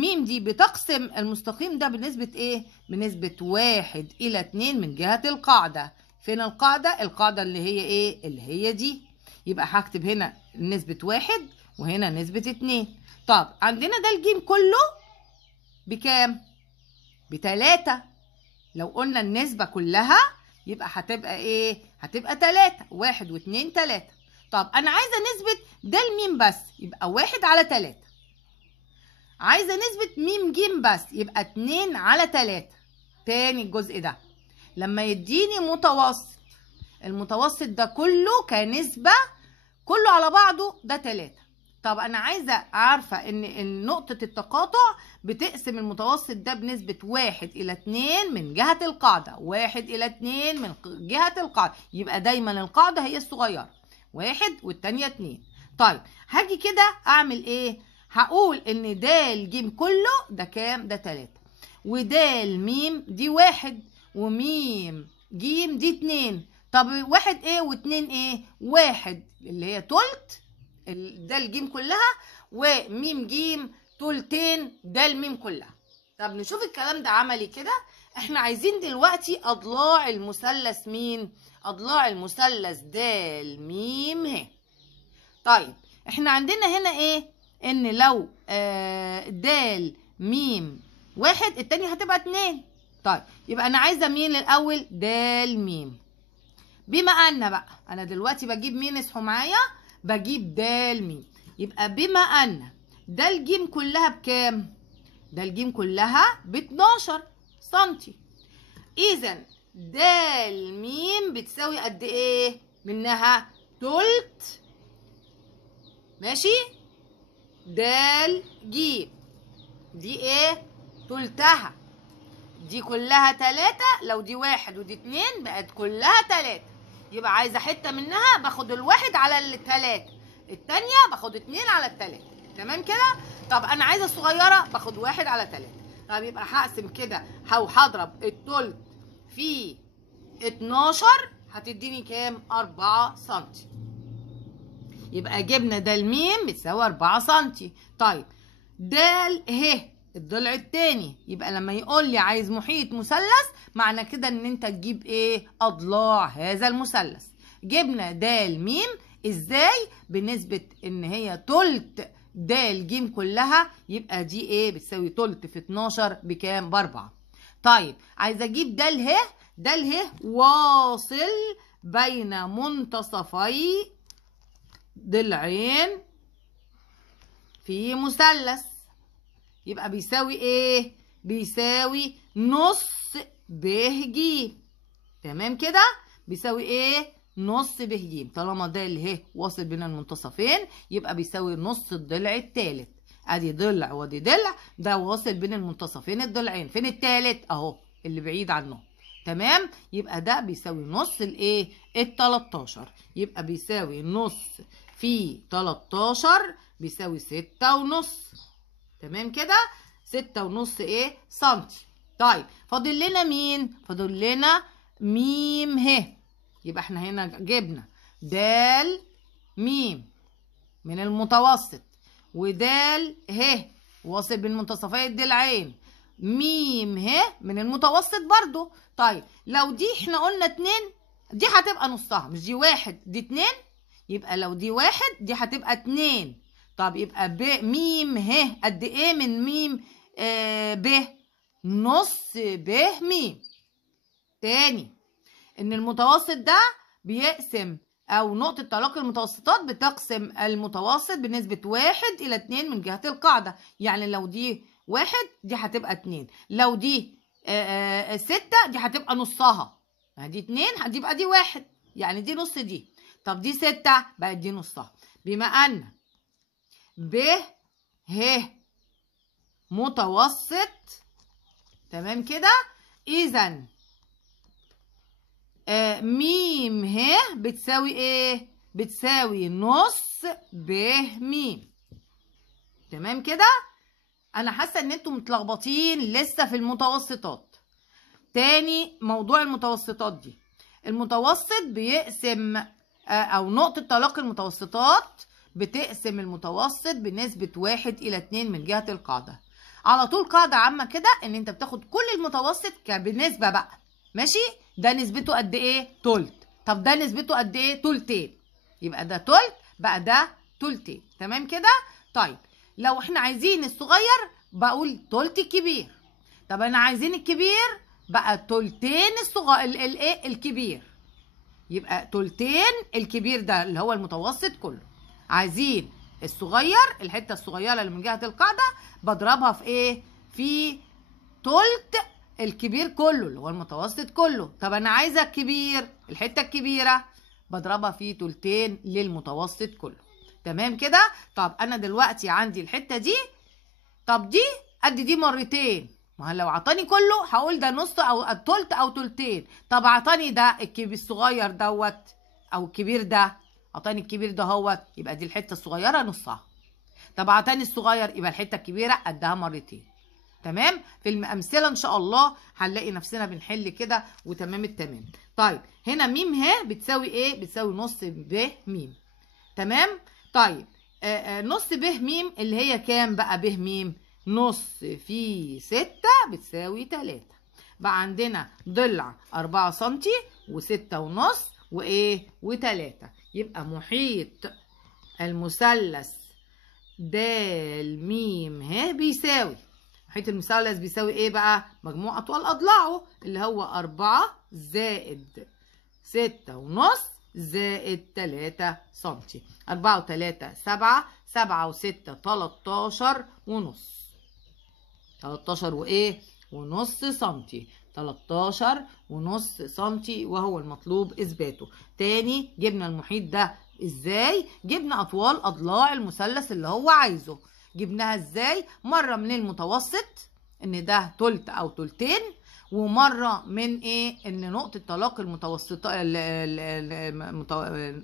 م دي بتقسم المستقيم ده بنسبة ايه؟ بنسبة 1:2 من جهة القاعدة. فين القاعدة؟ القاعدة اللي هي ايه؟ اللي هي دي. يبقى هكتب هنا نسبة 1 وهنا نسبة 2. طب عندنا ده الجيم كله بكام؟ ب3. لو قلنا النسبة كلها يبقى هتبقى ايه؟ هتبقى 3، 1 و2 3. طب انا عايزة نسبة ده الميم بس، يبقى 1/3. عايزة نسبة م ج بس، يبقى 2/3. تاني الجزء ده لما يديني متوسط، المتوسط ده كله كنسبة كله على بعضه ده 3. طب أنا عايزة عارفة إن نقطة التقاطع بتقسم المتوسط ده بنسبة 1:2 من جهة القاعدة، 1:2 من جهة القاعدة، يبقى دايما القاعدة هي الصغيرة 1 والتانية 2. طيب هاجي كده أعمل إيه؟ هقول إن د ج كله ده كام؟ ده 3، ود م دي 1 وميم ج دي 2. طب 1 ايه و2 ايه؟ 1 اللي هي تلت ده الجيم كلها، وميم جيم تلتين ده الميم كلها. طب نشوف الكلام ده عملي كده. احنا عايزين دلوقتي اضلاع المثلث مين؟ اضلاع المثلث د م ه. طيب احنا عندنا هنا ايه؟ ان لو د م 1 التانية هتبقى 2. طيب يبقى انا عايزه مين الاول؟ د م. بما ان بقى انا دلوقتي بجيب مين؟ اصحوا معايا، بجيب د م. يبقى بما ان د الجيم كلها بكام؟ د الجيم كلها ب 12 سنتي، اذا د م بتساوي قد ايه منها؟ تلت، ماشي؟ د ج دي ايه؟ تلتها، دي كلها 3، لو دي 1 ودي 2 بقت كلها 3، يبقى عايزه حته منها باخد ال1 على ال3، التانية باخد 2 على التلاتة. تمام كده؟ طب انا عايزه الصغيره باخد 1 على 3. طب يبقى هقسم كده او هضرب التلت في 12 هتديني كام؟ 4 سم. يبقى جبنا د م بتساوي 4 سم. طيب د ه الضلع التاني، يبقى لما يقول لي عايز محيط مثلث معنى كده ان انت تجيب ايه؟ اضلاع هذا المثلث. جبنا د م ازاي؟ بنسبة ان هي تلت د ج كلها، يبقى دي ايه؟ بتساوي تلت في 12 بكام؟ ب4. طيب عايزه اجيب د ه. د ه واصل بين منتصفي ضلعين في مثلث، يبقى بيساوي ايه؟ بيساوي نص ب ج. تمام كده؟ بيساوي ايه؟ نص ب ج. طالما د ه واصل بين المنتصفين يبقى بيساوي نص الضلع الثالث. ادي ضلع وادي ضلع، ده واصل بين المنتصفين الضلعين. فين الثالث؟ اهو اللي بعيد عنه. تمام؟ يبقى ده بيساوي نص الايه؟ ال13. يبقى بيساوي نص في 13 بيساوي 6.5. تمام كده؟ 6.5 ايه؟ سنتي. طيب فاضل لنا مين؟ فاضل لنا م ه. يبقى احنا هنا جبنا د م من المتوسط ود ه واصل بين منتصفي الضلعين، م ه من المتوسط برضو. طيب لو دي احنا قلنا 2 دي هتبقى نصها، مش دي 1 دي 2، يبقى لو دي 1 دي هتبقى 2. طب يبقى ب م ه قد ايه من م ب؟ نص ب م. تاني ان المتوسط ده بيقسم او نقطة تلاقي المتوسطات بتقسم المتوسط بنسبة 1:2 من جهة القاعدة. يعني لو دي 1 دي هتبقى 2، لو دي 6 دي هتبقى نصها. دي 2 هتبقى دي 1، يعني دي نص دي. طب دي 6 بقت دي نصها. بما ان ب ه متوسط، تمام كده؟ اذا م ه بتساوي ايه؟ بتساوي نص ب م. تمام كده؟ انا حاسه ان انتم متلخبطين لسه في المتوسطات. تاني موضوع المتوسطات دي، المتوسط بيقسم او نقطه تلاقي المتوسطات بتقسم المتوسط بنسبه 1:2 من جهه القاعده. على طول قاعده عامه كده ان انت بتاخد كل المتوسط بالنسبه بقى. ماشي؟ ده نسبته قد ايه؟ تلت. طب ده نسبته قد ايه؟ تلتين. يبقى ده تلت بقى ده تلتين. تمام كده؟ طيب لو احنا عايزين الصغير بقول تلت الكبير. طب انا عايزين الكبير بقى تلتين الايه؟ الكبير. يبقى تلتين الكبير ده اللي هو المتوسط كله. عايزين الصغير، الحته الصغيره اللي من جهه القاعده بضربها في ايه؟ في تلت الكبير كله اللي هو المتوسط كله. طب انا عايزه الكبير، الحته الكبيره بضربها في تلتين للمتوسط كله. تمام كده؟ طب انا دلوقتي عندي الحته دي، طب دي قد دي مرتين. ما لو عطاني كله هقول ده نص او تلت او تلتين. طب عطاني ده الكبير الصغير دوت او الكبير ده، عطاني الكبير ده هوت، يبقى دي الحته الصغيره نصها. طب عطاني الصغير يبقى الحته الكبيره قدها مرتين. تمام؟ في الامثله ان شاء الله هنلاقي نفسنا بنحل كده وتمام التمام. طيب هنا م ه بتساوي ايه؟ بتساوي نص ب م. تمام؟ طيب نص ب م اللي هي كام بقى ب م؟ نص في 6 بتساوي 3. بقى عندنا ضلع 4 سم و6.5 وايه؟ و3. يبقى محيط المثلث د م ه بيساوي، محيط المثلث بيساوي ايه بقى؟ مجموع اطوال اضلاعه اللي هو 4 زائد 6.5 زائد 3 سم. 4 و3 7، 7 و6 13 ونص. 13 وايه؟ ونص سنتي. 13 ونص سنتي وهو المطلوب اثباته. تاني جبنا المحيط ده ازاي؟ جبنا اطوال اضلاع المثلث اللي هو عايزه. جبناها ازاي؟ مرة من المتوسط ان ده تلت او تلتين، ومرة من ايه؟ ان نقطة تلاقي المتوسطة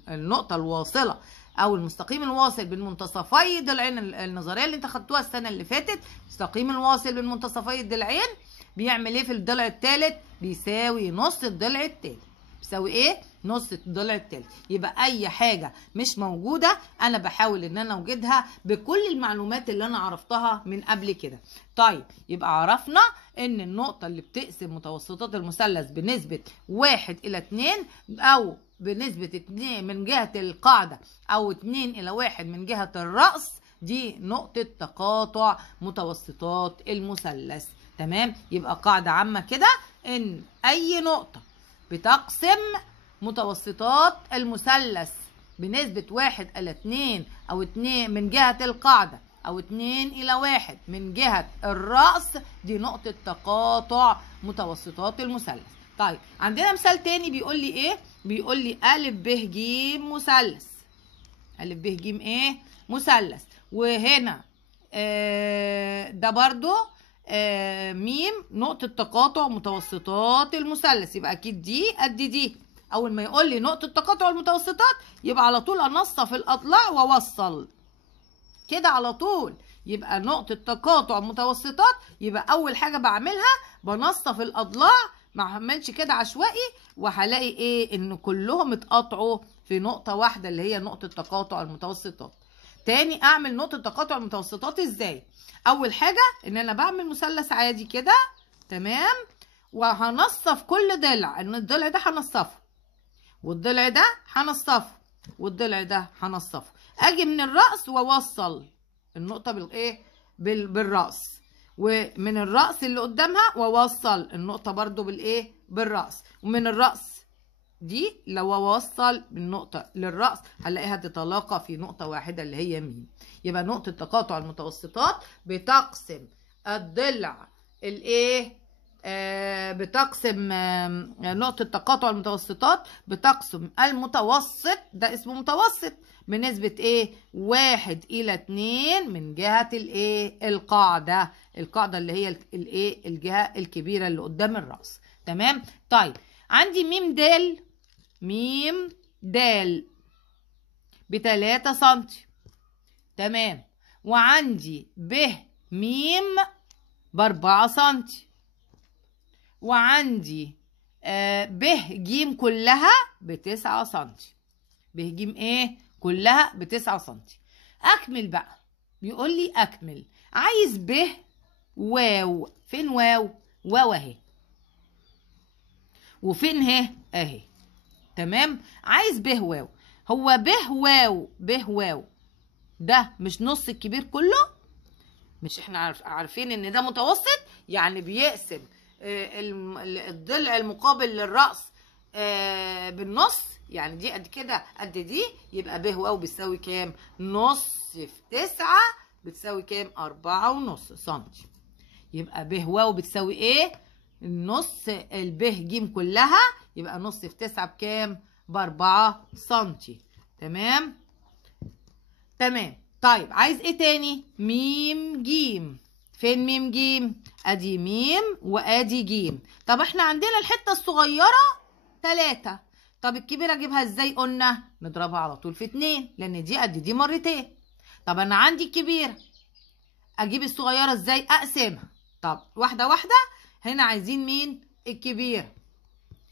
النقطة الواصلة او المستقيم الواصل بين منتصفي ضلعين النظريه اللي انت خدتوها السنه اللي فاتت، المستقيم الواصل بين منتصفي الضلعين بيعمل ايه في الضلع الثالث؟ بيساوي نص الضلع الثالث. بيساوي ايه؟ نص الضلع الثالث. يبقى اي حاجه مش موجوده انا بحاول ان انا اوجدها بكل المعلومات اللي انا عرفتها من قبل كده. طيب يبقى عرفنا ان النقطه اللي بتقسم متوسطات المثلث بنسبه 1:2 او بنسبه 2 من جهه القاعده او 2:1 من جهه الراس، دي نقطه تقاطع متوسطات المثلث. تمام؟ يبقى قاعده عامه كده ان اي نقطه بتقسم متوسطات المثلث بنسبة 1:2 أو 2 من جهة القاعدة أو 2:1 من جهة الرأس، دي نقطة تقاطع متوسطات المثلث. طيب عندنا مثال تاني بيقول لي إيه؟ بيقول لي أ ب ج مثلث. أ ب ج إيه؟ مثلث. وهنا ده برضو ميم نقطة تقاطع متوسطات المثلث، يبقى أكيد دي قد دي. أول ما يقول لي نقطة تقاطع المتوسطات يبقى على طول أنصف الأضلاع وأوصل كده على طول. يبقى نقطة تقاطع متوسطات، يبقى أول حاجة بعملها بنصف الأضلاع، ما اعملش كده عشوائي، وهلاقي إيه؟ إن كلهم اتقاطعوا في نقطة واحدة اللي هي نقطة تقاطع المتوسطات. تاني أعمل نقطة تقاطع المتوسطات إزاي؟ أول حاجة إن أنا بعمل مثلث عادي كده، تمام؟ وهنصف كل ضلع، إن الضلع ده هنصفه والضلع ده هنصفه والضلع ده هنصفه. أجي من الرأس وأوصل النقطة بالإيه؟ بالرأس، ومن الرأس اللي قدامها وأوصل النقطة برضو بالإيه؟ بالرأس. ومن الرأس دي لو اوصل من نقطة للرأس هلاقيها تتلاقى في نقطة واحدة اللي هي ميم. يبقى نقطة تقاطع المتوسطات بتقسم الضلع الايه؟ بتقسم نقطة تقاطع المتوسطات بتقسم المتوسط، ده اسمه متوسط، بنسبة ايه؟ 1:2 من جهة الايه؟ القاعدة اللي هي الايه؟ الجهة الكبيرة اللي قدام الرأس. تمام؟ طيب عندي ميم دال، ميم دال ب3 سنتي، تمام. وعندي ب ميم ب4 سنتي، وعندي ب ج كلها ب9 سنتي. ب ج ايه؟ كلها ب9 سنتي. اكمل بقى، بيقول لي اكمل. عايز ب واو، فين واو؟ واو اهي، وفين ه؟ اهي، تمام. عايز ب واو. هو ب واو ده مش نص الكبير كله؟ مش احنا عارفين ان ده متوسط، يعني بيقسم الضلع المقابل للرأس بالنص، يعني دي قد كده قد دي، يبقى ب واو بتساوي كام؟ نص في 9 بتساوي كام؟ 4.5 سنتي. يبقى ب واو بتساوي ايه؟ النص الب ج كلها، يبقى نص في 9 بكام؟ ب4 سنتي. تمام؟ تمام. طيب عايز ايه تاني؟ ميم جيم. فين ميم جيم؟ ادي ميم وادي جيم. طب احنا عندنا الحته الصغيره 3، طب الكبيره اجيبها ازاي؟ قلنا نضربها على طول في 2، لان دي قد دي مرتين. طب انا عندي الكبيره، اجيب الصغيره ازاي؟ اقسمها. طب واحده واحده. هنا عايزين مين؟ الكبيره.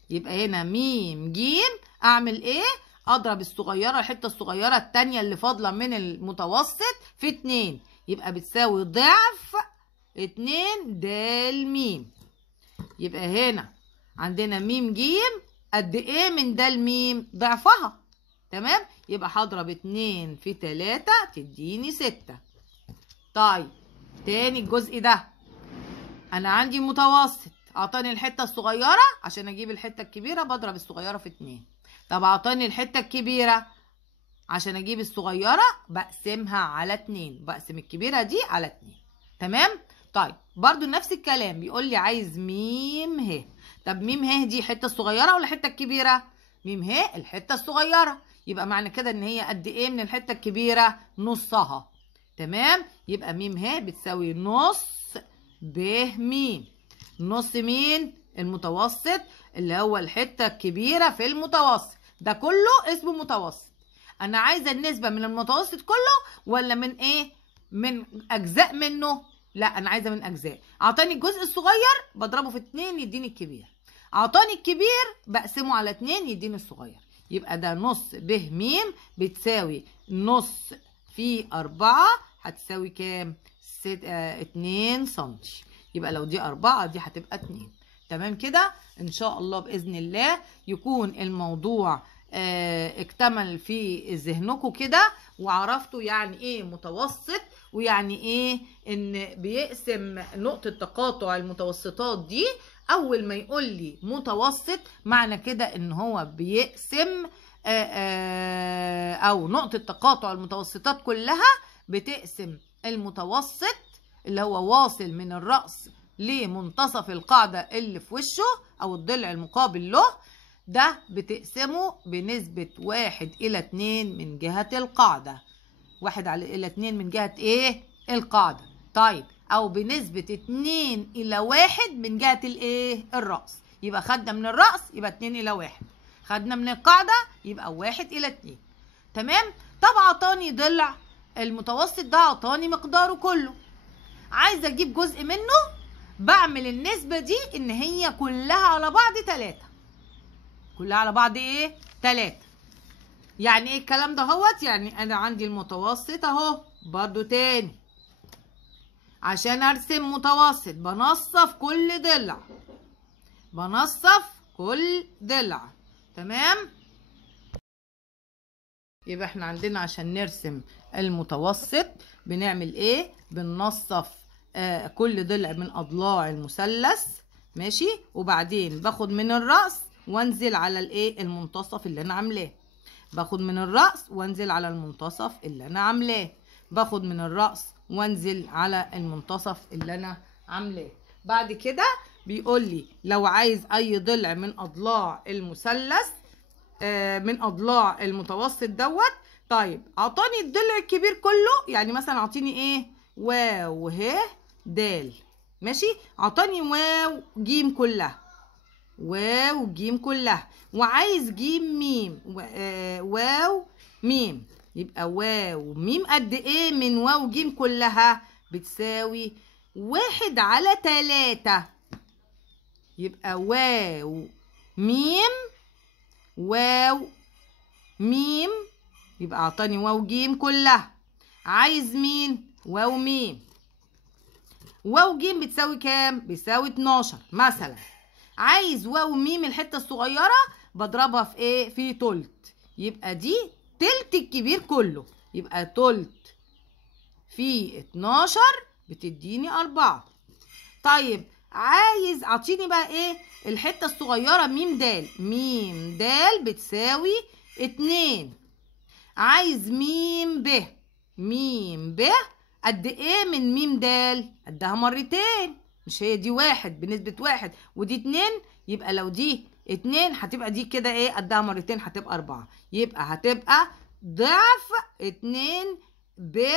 يبقى هنا ميم جيم، اعمل ايه؟ اضرب الصغيره، الحته الصغيره التانيه اللي فاضله من المتوسط في 2، يبقى بتساوي ضعف 2 د ميم. يبقى هنا عندنا ميم جيم قد ايه من د ميم؟ ضعفها. تمام؟ يبقى هضرب 2 في 3 تديني 6. طيب تاني الجزء ده، انا عندي متوسط اعطاني الحته الصغيره، عشان اجيب الحته الكبيره بضرب الصغيره في 2. طب اعطاني الحته الكبيره، عشان اجيب الصغيره بقسمها على 2، بقسم الكبيره دي على 2. تمام؟ طيب برضو نفس الكلام، بيقول لي عايز ميم ه. طب ميم ه دي حته الصغيره ولا الحته الكبيره؟ ميم ه الحته الصغيره، يبقى معنى كده ان هي قد ايه من الحته الكبيره؟ نصها. تمام؟ يبقى ميم ه بتساوي نص ب ميم. نص مين؟ المتوسط، اللي هو الحته الكبيره في المتوسط، ده كله اسمه متوسط. انا عايزه النسبه من المتوسط كله ولا من ايه؟ من اجزاء منه؟ لا انا عايزه من اجزاء. اعطاني الجزء الصغير بضربه في 2 يديني الكبير، اعطاني الكبير بقسمه على 2 يديني الصغير. يبقى ده نص ب م بتساوي نص في 4 هتساوي كام؟ 2 سنتي. يبقى لو دي 4 دي هتبقى 2. تمام كده؟ ان شاء الله باذن الله يكون الموضوع اكتمل في ذهنكم كده، وعرفتوا يعني ايه متوسط، ويعني ايه ان بيقسم نقطة تقاطع المتوسطات دي. اول ما يقول لي متوسط معنى كده ان هو بيقسم او نقطة تقاطع المتوسطات كلها بتقسم المتوسط اللي هو واصل من الرأس لمنتصف القاعدة اللي في وشه او الضلع المقابل له، ده بتقسمه بنسبة 1:2 من جهة القاعدة. 1:2 من جهة ايه؟ القاعدة. طيب او بنسبة 2:1 من جهة الايه؟ الرأس. يبقى خدنا من الرأس يبقى 2:1، خدنا من القاعدة يبقى 1:2. تمام؟ طب عطاني ضلع المتوسط ده، عطاني مقداره كله، عايزة اجيب جزء منه، بعمل النسبة دي ان هي كلها على بعض 3. كلها على بعض ايه؟ 3. يعني ايه الكلام ده هوت؟ يعني انا عندي المتوسط اهو برضو تاني، عشان ارسم متوسط بنصف كل ضلع، بنصف كل ضلع. تمام؟ يبقى احنا عندنا عشان نرسم المتوسط بنعمل ايه؟ بننصف كل ضلع من اضلاع المثلث، ماشي؟ وبعدين باخد من الرأس وانزل على الايه؟ المنتصف اللي انا عاملاه. باخد من الرأس وانزل على المنتصف اللي انا عاملاه. باخد من الرأس وانزل على المنتصف اللي انا عاملاه. بعد كده بيقول لي لو عايز اي ضلع من اضلاع المثلث من اضلاع المتوسط دوت. طيب اعطاني الضلع الكبير كله، يعني مثلا اعطيني ايه؟ واو ه د، ماشي؟ اعطاني واو ج كلها، واو ج كلها، وعايز ج م واو م. يبقى واو م قد ايه من واو ج كلها؟ بتساوي 1/3. يبقى واو م واو م، يبقى اعطاني واو ج كلها. عايز مين؟ واو م. واو ج بتساوي كام؟ بتساوي 12 مثلا. عايز واو م الحته الصغيره بضربها في ايه؟ في تلت. يبقى دي تلت الكبير كله، يبقى تلت في 12 بتديني 4. طيب عايز اعطيني بقى ايه؟ الحته الصغيره م د. م د بتساوي 2. عايز م ب. م ب قد ايه من م د؟ قدها مرتين، مش هي دي 1 بنسبة 1 ودي 2؟ يبقى لو دي 2 هتبقى دي كده ايه؟ قدها مرتين، هتبقى 4. يبقى هتبقى ضعف 2 ب.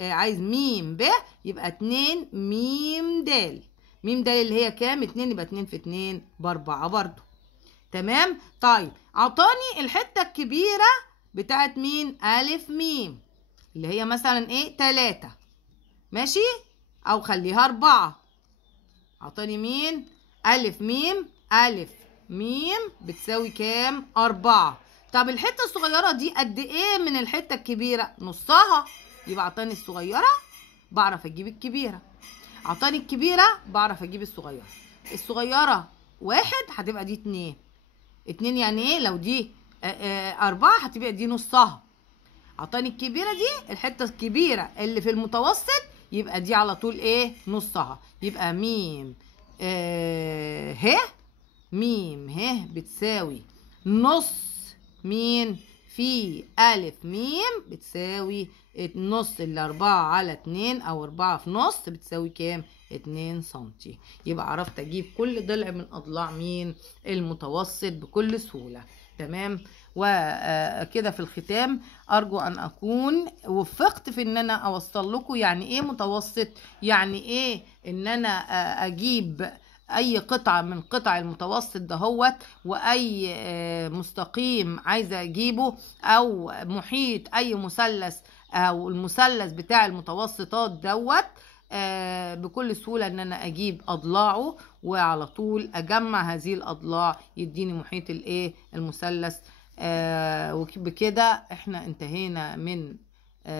عايز م ب يبقى 2 م د. م د اللي هي كام؟ 2، يبقى 2 في 2 ب4 برضو. تمام؟ طيب عطاني الحتة الكبيرة بتاعت مين؟ ألف م، اللي هي مثلا ايه؟ 3، ماشي؟ او خليها 4. عطاني مين؟ ألف م. ألف م بتساوي كام؟ 4. طب الحتة الصغيرة دي قد ايه من الحتة الكبيرة؟ نصها. يبقى عطاني الصغيرة بعرف اجيب الكبيرة، عطاني الكبيرة بعرف اجيب الصغيرة. الصغيرة 1 هتبقى دي 2. 2 يعني ايه؟ لو دي 4 هتبقى دي نصها. عطاني الكبيرة دي الحتة الكبيرة اللي في المتوسط، يبقى دي على طول ايه؟ نصها. يبقى م ه. م ه بتساوي نص مين؟ في ألف م بتساوي نص 4 على 2 أو 4 في نص بتساوي كام؟ 2 سنتي. يبقى عرفت أجيب كل ضلع من أضلاع مين؟ المتوسط بكل سهولة. تمام؟ وكده في الختام أرجو أن أكون وفقت في إن أنا أوصل لكم يعني إيه متوسط، يعني إيه إن أنا أجيب اي قطعة من قطع المتوسط دهوت، واي مستقيم عايزة اجيبه، او محيط اي مثلث او المثلث بتاع المتوسطات دوت، بكل سهولة ان انا اجيب اضلاعه وعلى طول اجمع هذه الاضلاع يديني محيط الايه المثلث. وبكده احنا انتهينا من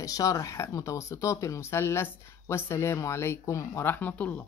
شرح متوسطات المثلث، والسلام عليكم ورحمة الله.